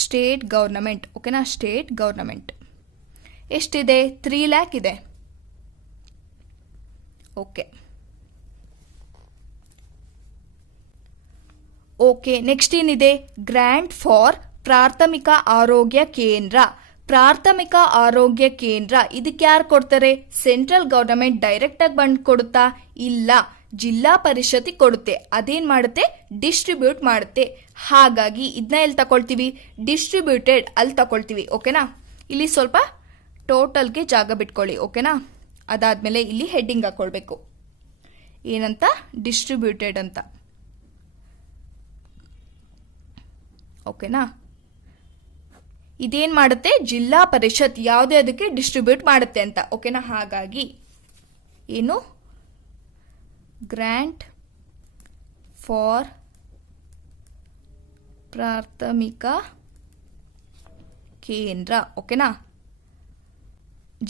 ಸ್ಟೇಟ್ ಗೌರ್ನಮೆಂಟ್. ಓಕೆನಾ, ಸ್ಟೇಟ್ ಗೌರ್ನಮೆಂಟ್ ಎಷ್ಟಿದೆ? 3 lakh ಇದೆ. ಓಕೆ, ಓಕೆ, ನೆಕ್ಸ್ಟ್ ಏನಿದೆ? ಗ್ರ್ಯಾಂಟ್ ಫಾರ್ ಪ್ರಾಥಮಿಕ ಆರೋಗ್ಯ ಕೇಂದ್ರ. ಪ್ರಾಥಮಿಕ ಆರೋಗ್ಯ ಕೇಂದ್ರ ಇದಕ್ಕೆ ಯಾರು ಕೊಡ್ತಾರೆ? ಸೆಂಟ್ರಲ್ ಗೌರ್ನಮೆಂಟ್ ಡೈರೆಕ್ಟ್ ಆಗಿ ಬಂದು ಕೊಡುತ್ತಾ? ಇಲ್ಲ, ಜಿಲ್ಲಾ ಪರಿಷತ್ತಿಗೆ ಕೊಡುತ್ತೆ. ಅದೇನ್ ಮಾಡುತ್ತೆ? ಡಿಸ್ಟ್ರಿಬ್ಯೂಟ್ ಮಾಡುತ್ತೆ. ಹಾಗಾಗಿ ಇದನ್ನ ಎಲ್ಲಿ ತಗೊಳ್ತೀವಿ? ಡಿಸ್ಟ್ರಿಬ್ಯೂಟೆಡ್ ಅಲ್ಲಿ ತಗೊಳ್ತೀವಿ. ಓಕೆನಾ, ಇಲ್ಲಿ ಸ್ವಲ್ಪ ಟೋಟಲ್ಗೆ ಜಾಗ ಬಿಟ್ಕೊಳ್ಳಿ. ಓಕೆನಾ, ಅದಾದ್ಮೇಲೆ ಇಲ್ಲಿ ಹೆಡ್ಡಿಂಗ್ ಹಾಕೊಳ್ಬೇಕು. ಏನಂತ? ಡಿಸ್ಟ್ರಿಬ್ಯೂಟೆಡ್ ಅಂತ. ಓಕೆನಾ, ಇದೇನ್ ಮಾಡುತ್ತೆ? ಜಿಲ್ಲಾ ಪರಿಷತ್ ಯಾವುದೇ ಅದಕ್ಕೆ ಡಿಸ್ಟ್ರಿಬ್ಯೂಟ್ ಮಾಡುತ್ತೆ ಅಂತ. ಓಕೆನಾ, ಹಾಗಾಗಿ ಏನು? ಗ್ರ್ಯಾಂಟ್ ಫಾರ್ ಪ್ರಾಥಮಿಕ ಕೇಂದ್ರ. ಓಕೆನಾ,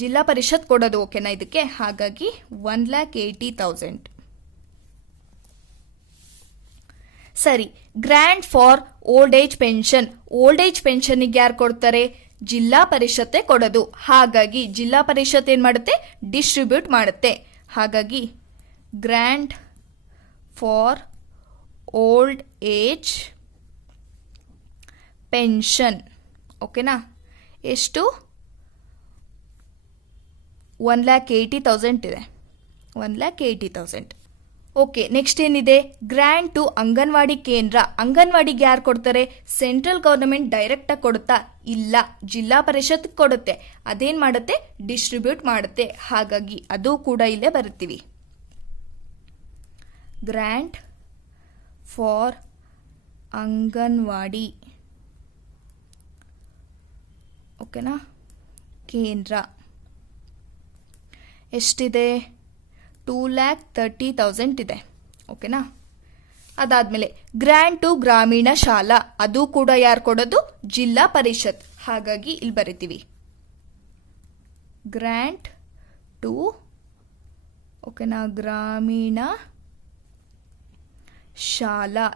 ಜಿಲ್ಲಾ ಪರಿಷತ್ ಕೊಡೋದು. ಓಕೆನಾ, ಇದಕ್ಕೆ ಹಾಗಾಗಿ 1,80,000. ಸರಿ, grant for old age pension. Old age ಪೆನ್ಷನ್ಗೆ ಯಾರು ಕೊಡ್ತಾರೆ? ಜಿಲ್ಲಾ ಪರಿಷತ್ತೇ ಕೊಡೋದು. ಹಾಗಾಗಿ ಜಿಲ್ಲಾ ಪರಿಷತ್ ಏನು ಮಾಡುತ್ತೆ? ಡಿಸ್ಟ್ರಿಬ್ಯೂಟ್ ಮಾಡುತ್ತೆ. ಹಾಗಾಗಿ grant for old age pension. ಓಕೆನಾ, ಎಷ್ಟು? 1,80,000 ಇದೆ. 1,80,000. ಓಕೆ, ನೆಕ್ಸ್ಟ್ ಏನಿದೆ, ಗ್ರ್ಯಾಂಟ್ ಟು ಅಂಗನವಾಡಿ ಕೇಂದ್ರ. ಅಂಗನವಾಡಿಗೆ ಯಾರು ಕೊಡ್ತಾರೆ? ಸೆಂಟ್ರಲ್ ಗವರ್ನಮೆಂಟ್ ಡೈರೆಕ್ಟಾಗಿ ಕೊಡುತ್ತಾ? ಇಲ್ಲ, ಜಿಲ್ಲಾ ಪರಿಷತ್ ಕೊಡುತ್ತೆ. ಅದೇನು ಮಾಡುತ್ತೆ? ಡಿಸ್ಟ್ರಿಬ್ಯೂಟ್ ಮಾಡುತ್ತೆ. ಹಾಗಾಗಿ ಅದು ಕೂಡ ಇಲ್ಲೇ ಬರುತ್ತೀವಿ. ಗ್ರ್ಯಾಂಟ್ ಫಾರ್ ಅಂಗನವಾಡಿ, ಓಕೆನಾ, ಕೇಂದ್ರ ಎಷ್ಟಿದೆ? 2,30,000 ಇದೆ. ಓಕೆನಾ. ಅದಾದಮೇಲೆ ಗ್ರ್ಯಾಂಟ್ ಟು ಗ್ರಾಮೀಣ ಶಾಲಾ, ಅದು ಕೂಡ ಯಾರು ಕೊಡೋದು? ಜಿಲ್ಲಾ ಪರಿಷತ್. ಹಾಗಾಗಿ ಇಲ್ಲಿ ಬರಿತೀವಿ ಗ್ರ್ಯಾಂಟ್ ಟು, ಓಕೆನಾ, ಗ್ರಾಮೀಣ ಶಾಲಾ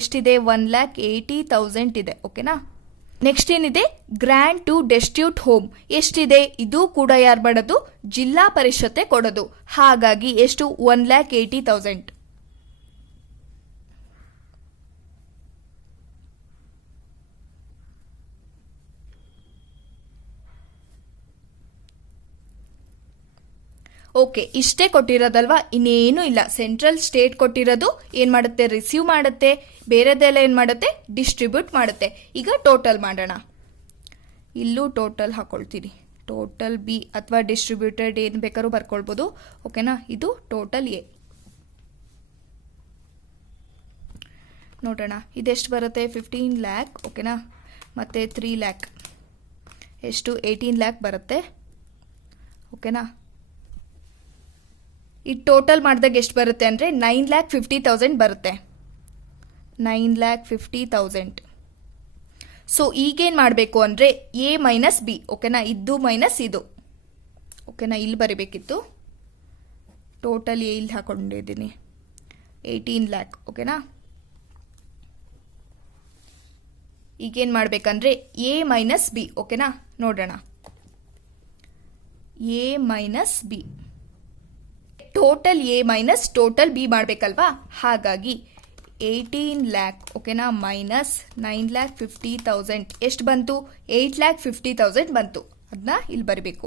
ಎಷ್ಟಿದೆ? 1,80,000 ಇದೆ. ಓಕೆನಾ. ನೆಕ್ಸ್ಟ್ ಏನಿದೆ? ಗ್ರ್ಯಾಂಟ್ ಟು ಡೆಸ್ಟ್ಯೂಟ್ ಹೋಮ್ ಎಷ್ಟಿದೆ? ಇದು ಕೂಡ ಯಾರು ಮಾಡೋದು? ಜಿಲ್ಲಾ ಪರಿಷತ್ತೆ ಕೊಡೋದು. ಹಾಗಾಗಿ ಎಷ್ಟು? 1,80,000. ಓಕೆ, ಇಷ್ಟೇ ಕೊಟ್ಟಿರೋದಲ್ವಾ, ಇನ್ನೇನು ಇಲ್ಲ. ಸೆಂಟ್ರಲ್ ಸ್ಟೇಟ್ ಕೊಟ್ಟಿರೋದು ಏನು ಮಾಡುತ್ತೆ? ರಿಸೀವ್ ಮಾಡುತ್ತೆ. ಬೇರೆದೆಲ್ಲ ಏನು ಮಾಡುತ್ತೆ? ಡಿಸ್ಟ್ರಿಬ್ಯೂಟ್ ಮಾಡುತ್ತೆ. ಈಗ ಟೋಟಲ್ ಮಾಡೋಣ. ಇಲ್ಲೂ ಟೋಟಲ್ ಹಾಕೊಳ್ತೀನಿ. ಟೋಟಲ್ ಬಿ ಅಥವಾ ಡಿಸ್ಟ್ರಿಬ್ಯೂಟೆಡ್ ಏನು ಬೇಕಾದ್ರೂ ಬರ್ಕೊಳ್ಬೋದು. ಓಕೆನಾ. ಇದು ಟೋಟಲ್ ಎ. ನೋಡೋಣ ಇದೆಷ್ಟು ಬರುತ್ತೆ? 15 lakh. ಓಕೆನಾ. ಮತ್ತು 3 lakh ಎಷ್ಟು? 18 lakh ಬರುತ್ತೆ. ಓಕೆನಾ. ಈ ಟೋಟಲ್ ಮಾಡಿದಾಗ ಎಷ್ಟು ಬರುತ್ತೆ ಅಂದರೆ 9,50,000 ಬರುತ್ತೆ. 9,50,000. ಸೊ ಈಗೇನು ಮಾಡಬೇಕು ಅಂದರೆ ಎ ಮೈನಸ್ ಬಿ. ಓಕೆನಾ. ಇದು ಮೈನಸ್ ಇದು. ಓಕೆನಾ. ಇಲ್ಲಿ ಬರೀಬೇಕಿತ್ತು. ಟೋಟಲ್ ಎ ಇಲ್ಲಿ ಹಾಕೊಂಡಿದ್ದೀನಿ 18 lakh. ಓಕೆನಾ. ಈಗೇನು ಮಾಡಬೇಕಂದ್ರೆ ಎ ಮೈನಸ್ ಬಿ. ಓಕೆನಾ. ನೋಡೋಣ. A minus B, total A minus total B ಮಾಡಬೇಕಲ್ವಾ? ಹಾಗಾಗಿ 18 lakh. ಓಕೆನಾ. ಮೈನಸ್ 9,50,000 ಎಷ್ಟು ಬಂತು? 8,50,000 ಬಂತು. ಅದನ್ನ ಇಲ್ಲಿ ಬರಬೇಕು.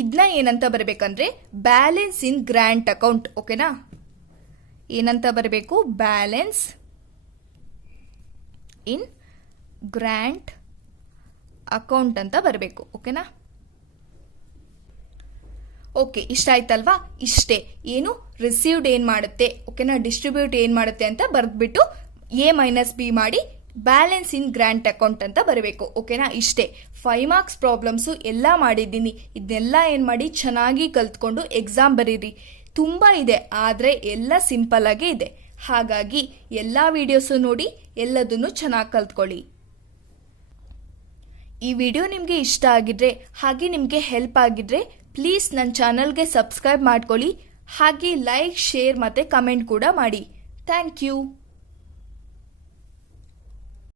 ಇದನ್ನ ಏನಂತ ಬರಬೇಕಂದ್ರೆ ಬ್ಯಾಲೆನ್ಸ್ ಇನ್ ಗ್ರ್ಯಾಂಟ್ ಅಕೌಂಟ್. ಓಕೆನಾ. ಏನಂತ ಬರಬೇಕು? ಬ್ಯಾಲೆನ್ಸ್ ಇನ್ ಗ್ರ್ಯಾಂಟ್ ಅಕೌಂಟ್ ಅಂತ ಬರಬೇಕು. ಓಕೆನಾ. ಓಕೆ, ಇಷ್ಟ ಆಯ್ತಲ್ವಾ? ಇಷ್ಟೇ. ಏನು ರಿಸೀವ್ಡ್ ಏನು ಮಾಡುತ್ತೆ, ಓಕೆನಾ, ಡಿಸ್ಟ್ರಿಬ್ಯೂಟ್ ಏನು ಮಾಡುತ್ತೆ ಅಂತ ಬರೆದ್ಬಿಟ್ಟು ಎ ಮೈನಸ್ ಬಿ ಮಾಡಿ ಬ್ಯಾಲೆನ್ಸ್ ಇನ್ ಗ್ರ್ಯಾಂಟ್ ಅಕೌಂಟ್ ಅಂತ ಬರಬೇಕು. ಓಕೆನಾ. ಇಷ್ಟೇ. 5 marks ಪ್ರಾಬ್ಲಮ್ಸು ಎಲ್ಲ ಮಾಡಿದ್ದೀನಿ. ಇದನ್ನೆಲ್ಲ ಏನು ಮಾಡಿ ಚೆನ್ನಾಗಿ ಕಲ್ತ್ಕೊಂಡು ಎಕ್ಸಾಮ್ ಬರೀರಿ. ತುಂಬ ಇದೆ, ಆದರೆ ಎಲ್ಲ ಸಿಂಪಲ್ ಆಗೇ ಇದೆ. ಹಾಗಾಗಿ ಎಲ್ಲ ವಿಡಿಯೋಸು ನೋಡಿ ಎಲ್ಲದನ್ನು ಚೆನ್ನಾಗಿ ಕಲ್ತ್ಕೊಳ್ಳಿ. ಈ ವಿಡಿಯೋ ನಿಮಗೆ ಇಷ್ಟ ಆಗಿದ್ರೆ ಹಾಗೆ ನಿಮಗೆ ಹೆಲ್ಪ್ ಆಗಿದ್ರೆ ಪ್ಲೀಸ್ ನನ್ನ ಚಾನಲ್ಗೆ ಸಬ್ಸ್ಕ್ರೈಬ್ ಮಾಡ್ಕೊಳ್ಳಿ. ಹಾಗೆ ಲೈಕ್, ಶೇರ್ ಮತ್ತು ಕಮೆಂಟ್ ಕೂಡ ಮಾಡಿ. Thank you.